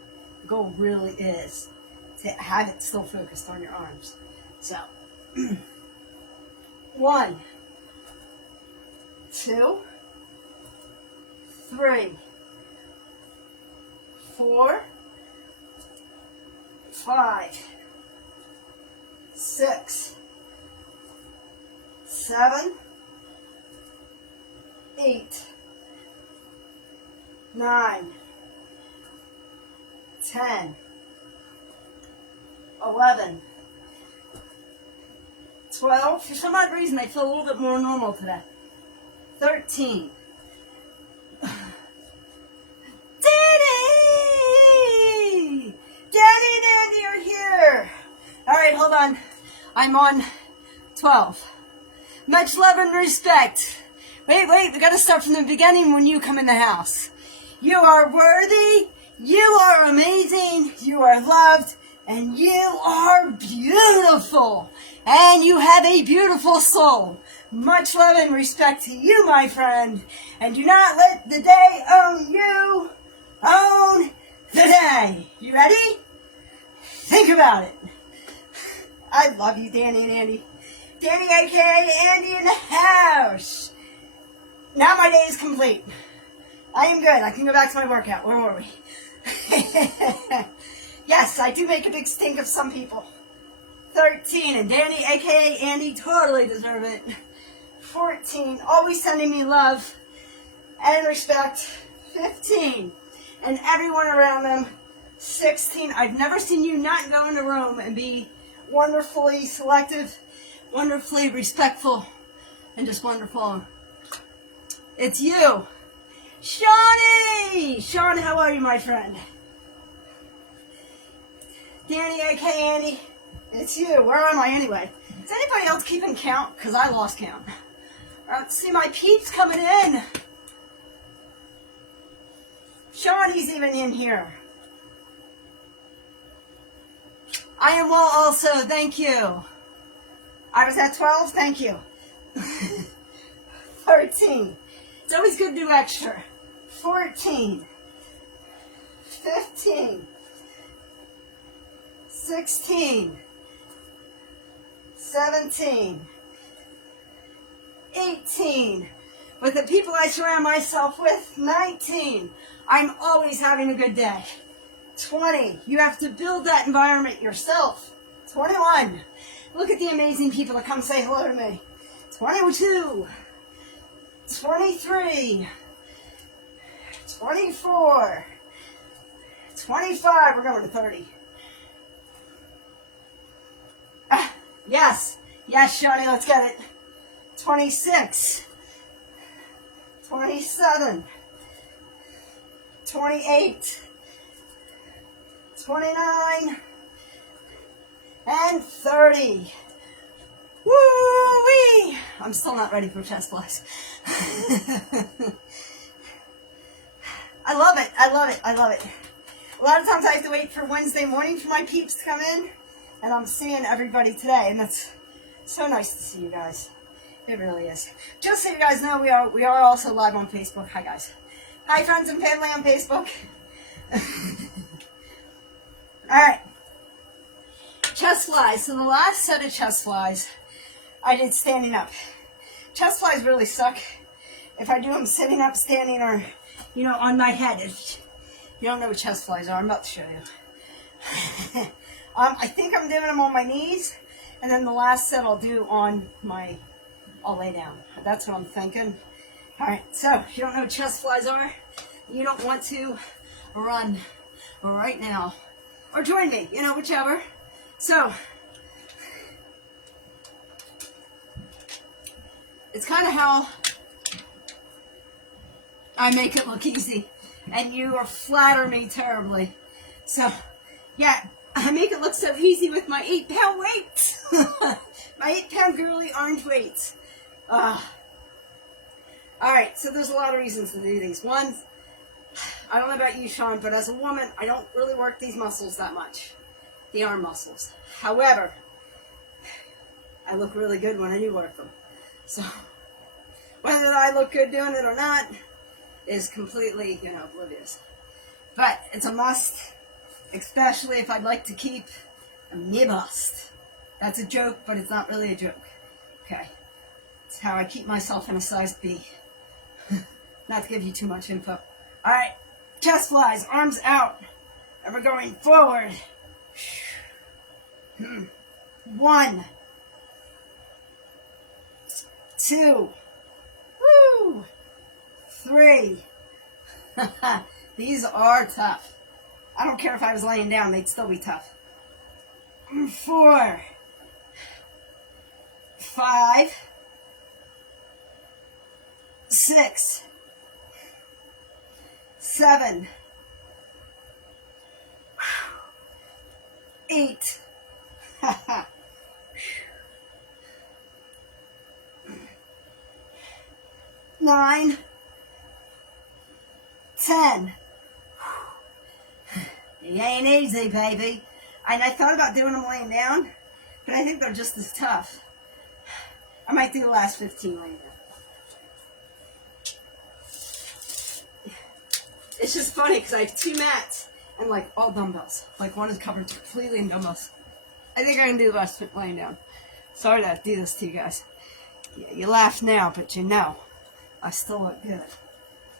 The goal really is to have it still focused on your arms. So, 1, 2, 3, 4, 5, 6, 7, 8, 9, 10, 11, 12. For some odd reason, I feel a little bit more normal today. 13. Daddy! Daddy, you're here. All right, hold on. I'm on 12. Much love and respect. Wait, we gotta start from the beginning when you come in the house. You are worthy, you are amazing, you are loved, and you are beautiful. And you have a beautiful soul. Much love and respect to you, my friend. And do not let the day own you. Own the day. You ready? Think about it. I love you, Danny and Andy. Danny, a.k.a. Andy in the house. Now my day is complete. I am good. I can go back to my workout. Where were we? Yes, I do make a big stink of some people. 13, and Danny, a.k.a. Andy, totally deserve it. 14, always sending me love and respect. 15, and everyone around them. 16, I've never seen you not go in a room and be wonderfully selective, wonderfully respectful, and just wonderful. It's you. Shawnee! Sean, how are you, my friend? Danny, a.k.a. Andy, it's you. Where am I anyway? Is anybody else keeping count? Because I lost count. All right, let's see my peeps coming in. Shawnee's even in here. I am well also, thank you. I was at 12, thank you. 13. It's always good to do extra. 14. 15. 16. 17. 18. With the people I surround myself with, 19. I'm always having a good day. 20. You have to build that environment yourself. 21. Look at the amazing people that come say hello to me. 22. 23. 24. 25. We're going to 30. Yes. Yes, Shawnee, let's get it. 26. 27. 28. 29. And 30. Woo-wee! I'm still not ready for chest flies. I love it. I love it. I love it. A lot of times I have to wait for Wednesday morning for my peeps to come in. And I'm seeing everybody today. And that's so nice to see you guys. It really is. Just so you guys know, we are also live on Facebook. Hi, guys. Hi, friends and family on Facebook. All right. Chest flies. So the last set of chest flies, I did standing up. Chest flies really suck if I do them sitting up, standing, or, on my head. If you don't know what chest flies are, I'm about to show you. I think I'm doing them on my knees, and then the last set I'll do on I'll lay down. That's what I'm thinking. All right, so if you don't know what chest flies are, you don't want to run right now. Or join me, whichever. So, it's kind of how I make it look easy. And you flatter me terribly. So, yeah, I make it look so easy with my 8-pound weights. My 8-pound girly orange weights. Alright, so there's a lot of reasons to do these. One, I don't know about you, Sean, but as a woman, I don't really work these muscles that much. The arm muscles. However, I look really good when I do work them. So, whether I look good doing it or not is completely, oblivious. But it's a must, especially if I'd like to keep a me bust. That's a joke, but it's not really a joke. Okay. It's how I keep myself in a size B. Not to give you too much info. Alright, chest flies, arms out. And we're going forward. 1, 2, woo, 3. These are tough. I don't care if I was laying down, they'd still be tough. 4, 5, 6, 7, 8. 9, 10. It ain't easy, baby. And I thought about doing them laying down, but I think they're just as tough. I might do the last 15 laying down. It's just funny because I have 2 mats and like all dumbbells. Like one is covered completely in dumbbells. I think I can do the last laying down. Sorry to do this to you guys. Yeah, you laugh now, but you know I still look good.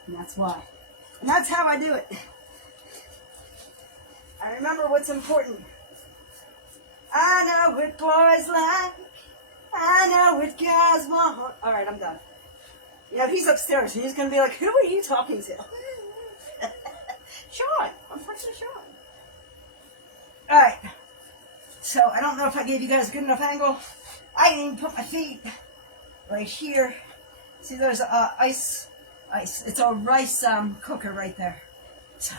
And that's why. And that's how I do it. I remember what's important. I know what boys like. I know what guys want. Alright, I'm done. You know, if he's upstairs, he's going to be like, who are you talking to? Sean. I'm talking to Sean. Alright. So, I don't know if I gave you guys a good enough angle. I didn't even put my feet right here. See, there's ice. It's a rice cooker right there. So,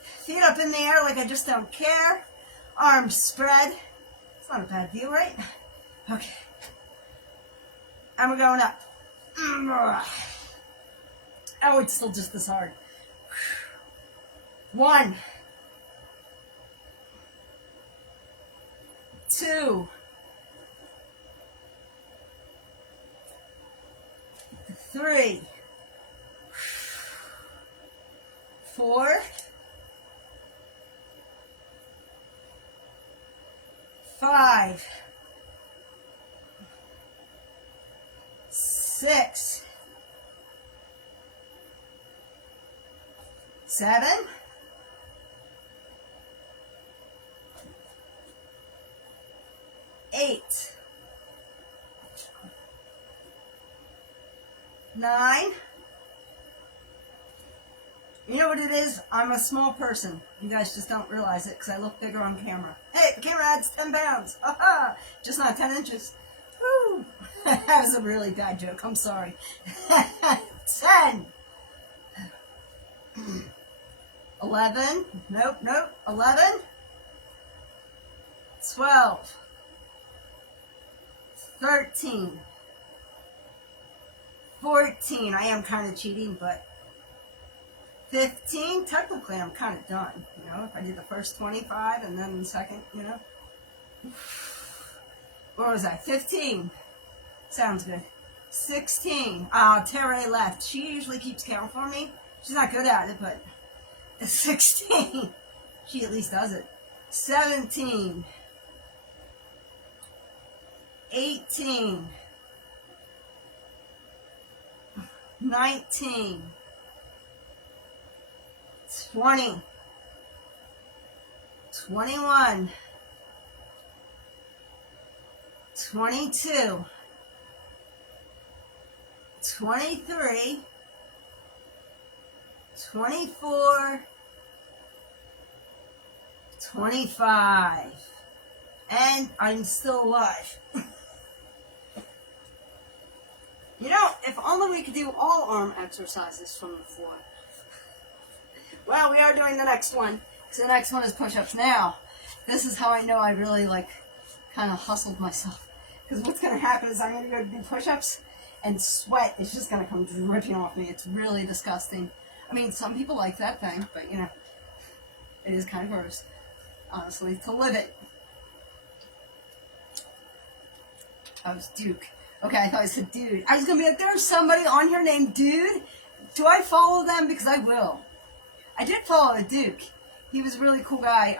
feet up in the air like I just don't care. Arms spread. It's not a bad view, right? Okay. And we're going up. Oh, it's still just this hard. 1, 2, 3, 4, 5, 6, 7, 8, 9. You know what it is? I'm a small person. You guys just don't realize it because I look bigger on camera. Hey, the camera adds 10 pounds. Aha! Just not 10 inches. Woo! That was a really bad joke. I'm sorry. 10. 11. Nope. 11. 12. 13. 14. I am kind of cheating, but 15. Technically, I'm kind of done. You know, if I did the first 25 and then the second, you know. What was that? 15. Sounds good. 16. Terry left. She usually keeps count for me. She's not good at it, but 16. She at least does it. 17. 18. 19. 20. 21. 22. 23. 24. 25. And I'm still alive. You know, if only we could do all arm exercises from the floor. Well, we are doing the next one. So the next one is push-ups. Now, this is how I know I really, kind of hustled myself. Because what's going to happen is I'm going to go do push-ups, and sweat is just going to come dripping off me. It's really disgusting. I mean, some people like that thing, but, you know, it is kind of gross, honestly, to live it. I was Duke. Okay, I thought I said dude. I was going to be like, there's somebody on here named Dude. Do I follow them? Because I will. I did follow a Duke. He was a really cool guy.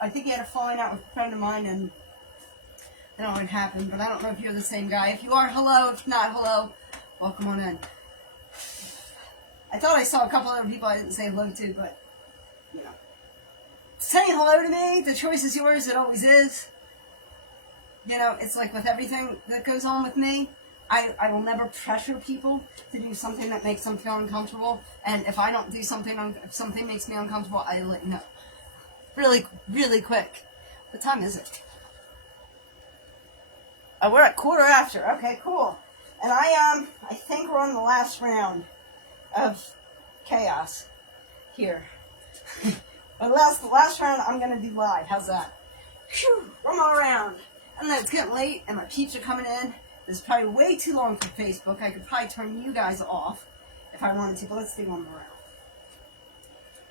I think he had a falling out with a friend of mine, and I don't know what happened, but I don't know if you're the same guy. If you are, hello. If not, hello. Welcome on in. I thought I saw a couple other people I didn't say hello to, but, you know. Saying hello to me, the choice is yours. It always is. You know, it's like with everything that goes on with me, I will never pressure people to do something that makes them feel uncomfortable. And if I don't do something, if something makes me uncomfortable, I let you know. Really, really quick. What time is it? Oh, we're at quarter after. Okay, cool. And I think we're on the last round of chaos here. The last round I'm gonna do live. How's that? Phew, one more round. And then it's getting late, and my peeps are coming in. This is probably way too long for Facebook. I could probably turn you guys off if I wanted to, but let's do one more round.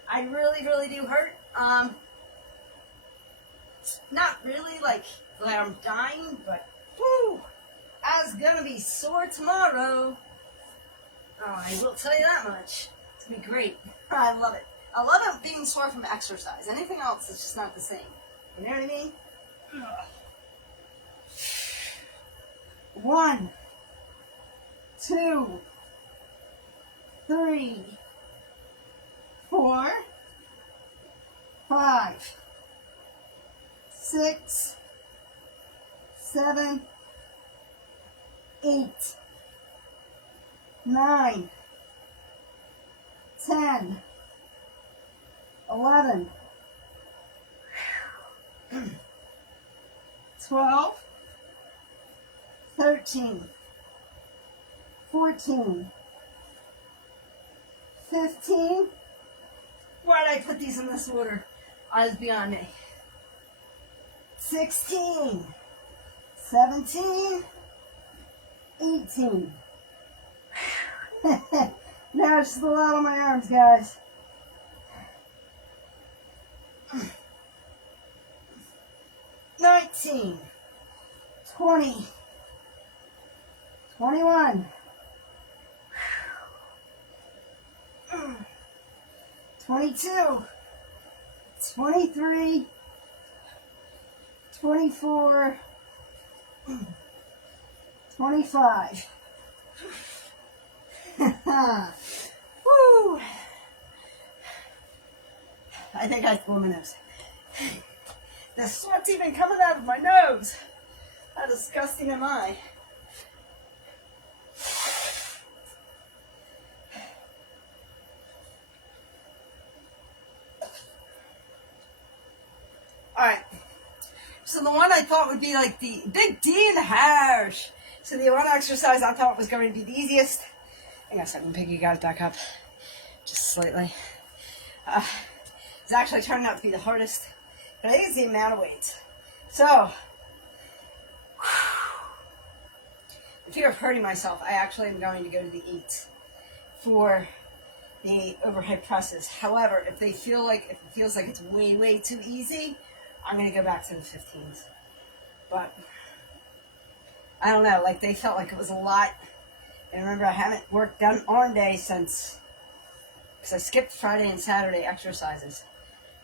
I really, really do hurt. Not really like I'm dying, but whew, I was gonna be sore tomorrow. Oh, I will tell you that much. It's gonna be great. I love it. I love it being sore from exercise. Anything else is just not the same. You know what I mean? Ugh. 1, 2, 3, 4, 5, 6, 7, 8, 9, 10, 11, 12, 13, 14, 15. Why did I put these in this order? That is beyond me. 16, 17, 18. Now it's just a lot on my arms, guys. 19, 20, 21, 22, 23, 24, 25. Woo! I think I blew my nose. The sweat's even coming out of my nose. How disgusting am I? Alright. So the one I thought would be like the big D in the house. So the one exercise I thought was going to be the easiest. I guess I can pick you guys back up just slightly. It's actually turned out to be the hardest. But I think it's the amount of weight. So, in fear of hurting myself, I actually am going to go to the 8 for the overhead presses. However, if it feels like it's way, way too easy, I'm going to go back to the 15s. But, I don't know, like they felt like it was a lot. And remember, I haven't done arm day since, because I skipped Friday and Saturday exercises.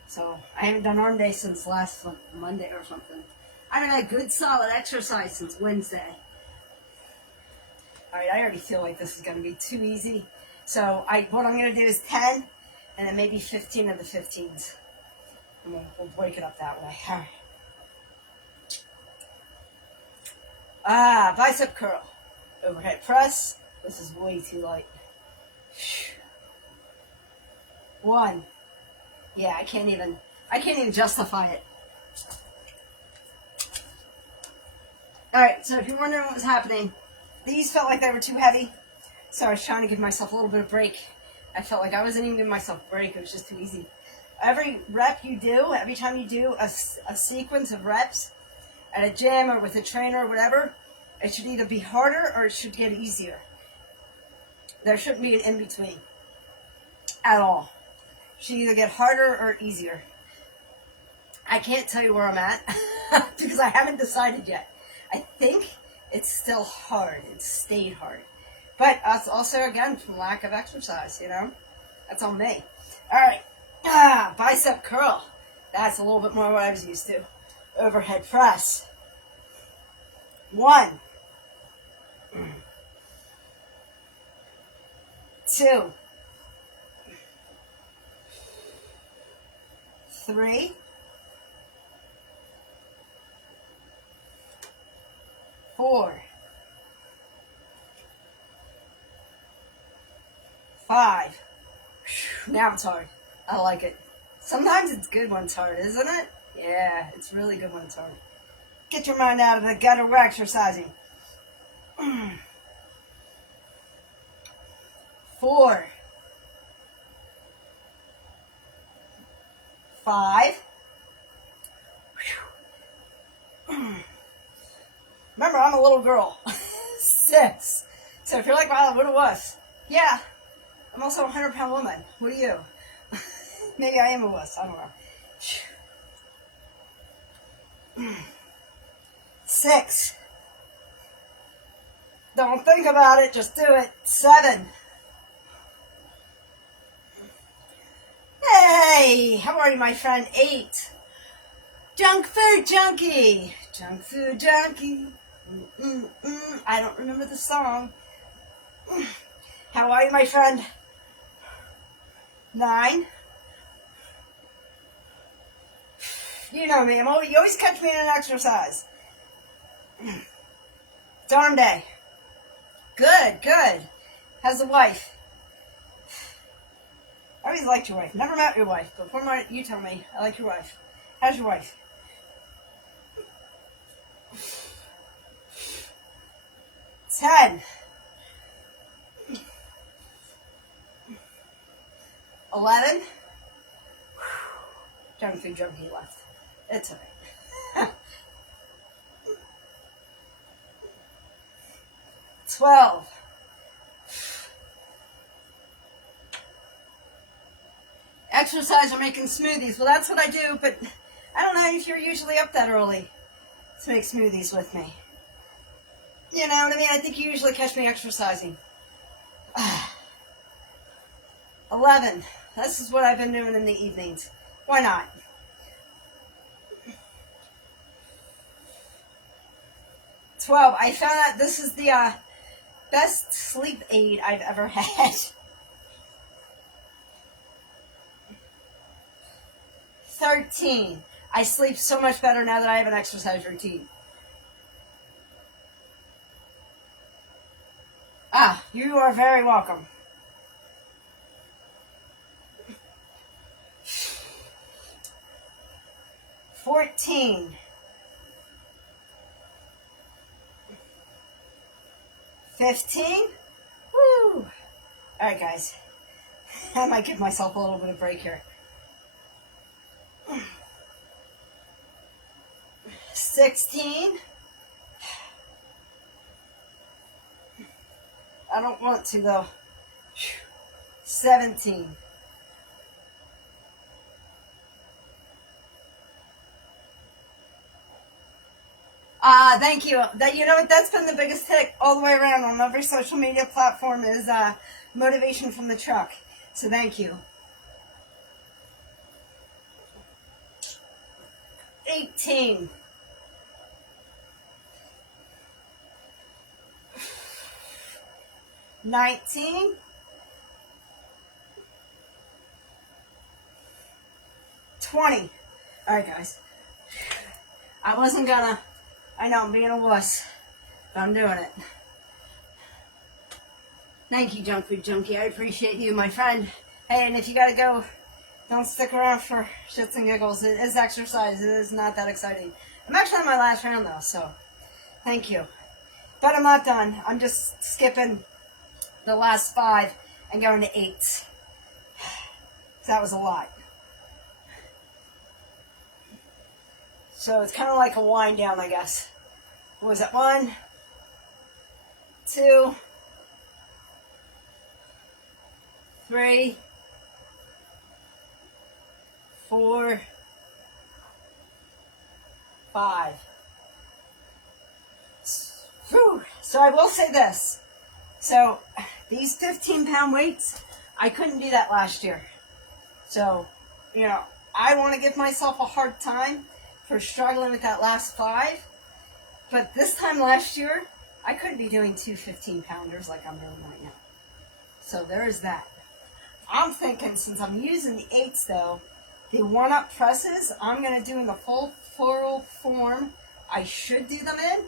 So, I haven't done arm day since last Monday or something. I haven't had good solid exercise since Wednesday. Alright, I already feel like this is going to be too easy. So, what I'm going to do is 10, and then maybe 15 of the 15s. And we'll break it up that way. Alright. Bicep curl. Overhead press. This is way too light. 1. Yeah, I can't even justify it. Alright, so if you're wondering what was happening, these felt like they were too heavy, so I was trying to give myself a little bit of break. I felt like I wasn't even giving myself a break, it was just too easy. Every rep you do, every time you do a sequence of reps at a gym or with a trainer or whatever, it should either be harder or it should get easier. There shouldn't be an in-between at all. It should either get harder or easier. I can't tell you where I'm at because I haven't decided yet. I think it's still hard. It's stayed hard. But that's also, again, from lack of exercise, you know? That's on me. All right. Bicep curl. That's a little bit more what I was used to. Overhead press. 1. 2. 3. 4, 5. Now it's hard. I like it. Sometimes it's good when it's hard, isn't it? Yeah, it's really good when it's hard. Get your mind out of the gutter. We're exercising. 4, 5. Remember, I'm a little girl. 6. So if you're like, wow, what a wuss. Yeah, I'm also a 100-pound woman. What are you? Maybe I am a wuss. I don't know. 6. Don't think about it. Just do it. 7. Hey, how are you, my friend? 8. Junk food junkie. Junk food junkie. I don't remember the song. How are you, my friend? 9. You know me. You always catch me in an exercise. It's arm day. Good, good. How's the wife? I always liked your wife. Never met your wife, but from what you tell me, I like your wife. How's your wife? 10. 11. Junk food junkie left. It's alright. 12. Exercise or making smoothies. Well, that's what I do, but I don't know if you're usually up that early to make smoothies with me. You know what I mean? I think you usually catch me exercising. 11. This is what I've been doing in the evenings. Why not? 12. I found out this is the best sleep aid I've ever had. 13. I sleep so much better now that I have an exercise routine. You are very welcome. 14. 15. Woo! Alright, guys. I might give myself a little bit of break here. 16. I don't want to, though. 17. 'Thank you. You know what? That's been the biggest hit all the way around on every social media platform is motivation from the truck. So thank you. 18. 19. 20. All right, guys. I wasn't gonna. I know I'm being a wuss, but I'm doing it. Thank you, Junk Food Junkie. I appreciate you, my friend. Hey, and if you gotta go, don't stick around for shits and giggles. It is exercise. It is not that exciting. I'm actually on my last round, though, so thank you. But I'm not done. I'm just skipping the last 5 and going to 8. That was a lot. So it's kind of like a wind down, I guess. What was that? 1, 2, 3, 4, 5. Whew. So I will say this. So these 15-pound weights, I couldn't do that last year. So, you know, I want to give myself a hard time for struggling with that last 5. But this time last year, I couldn't be doing 2 15-pounders like I'm doing right now. So there is that. I'm thinking since I'm using the 8s though, the 1-up presses, I'm going to do in the full floral form I should do them in.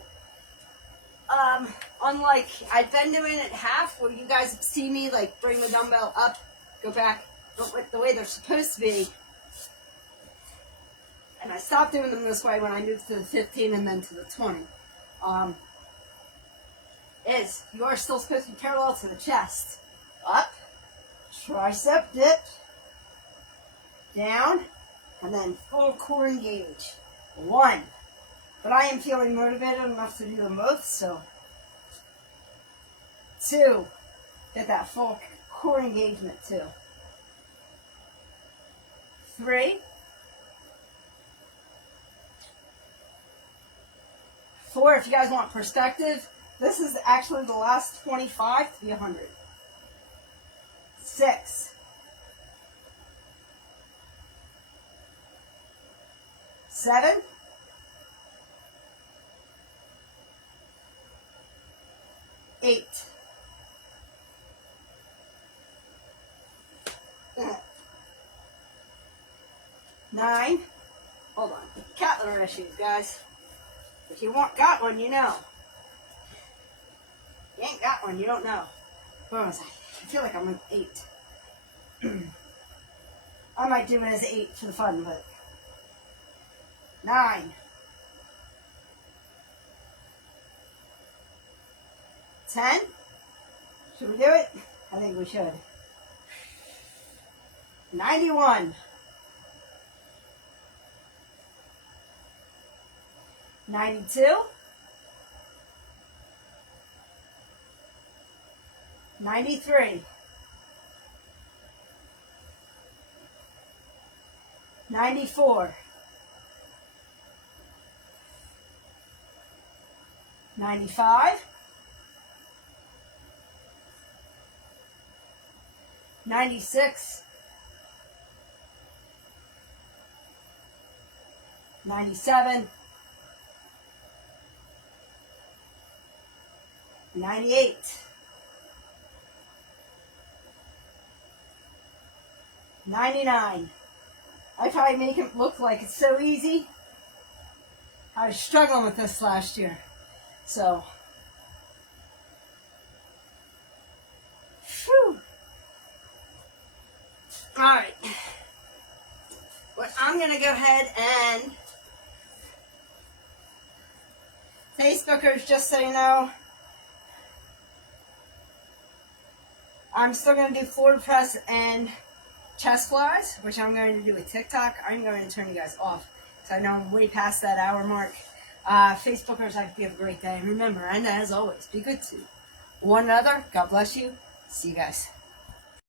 unlike I've been doing it half, where you guys see me like bring the dumbbell up, go back the way they're supposed to be. And I stopped doing them this way when I moved to the 15 and then to the 20. Is you are still supposed to be parallel to the chest. Up, tricep dip, down, and then full core engage. 1. But I am feeling motivated enough to do them both, so 2. Get that full core engagement too. 3. 4, if you guys want perspective, this is actually the last 25 to be 100. 6. 7. 8. 9. Hold on. Cat litter issues, guys. If you got one, you know. You ain't got one, you don't know. Where was I? I feel like I'm at 8. I might do it as 8 for the fun, but 9. 10. Should we do it? I think we should. 91. 92. 93. 94. 95. 96. 97. 98. 99. I probably make it look like it's so easy. I was struggling with this last year. So, whew. Alright. What I'm going to go ahead and Facebookers, just so you know, I'm still going to do floor press and chest flies, which I'm going to do with TikTok. I'm going to turn you guys off because I know I'm way past that hour mark. Facebookers, I hope you have a great day. And remember, and as always, be good to one another. God bless you. See you guys.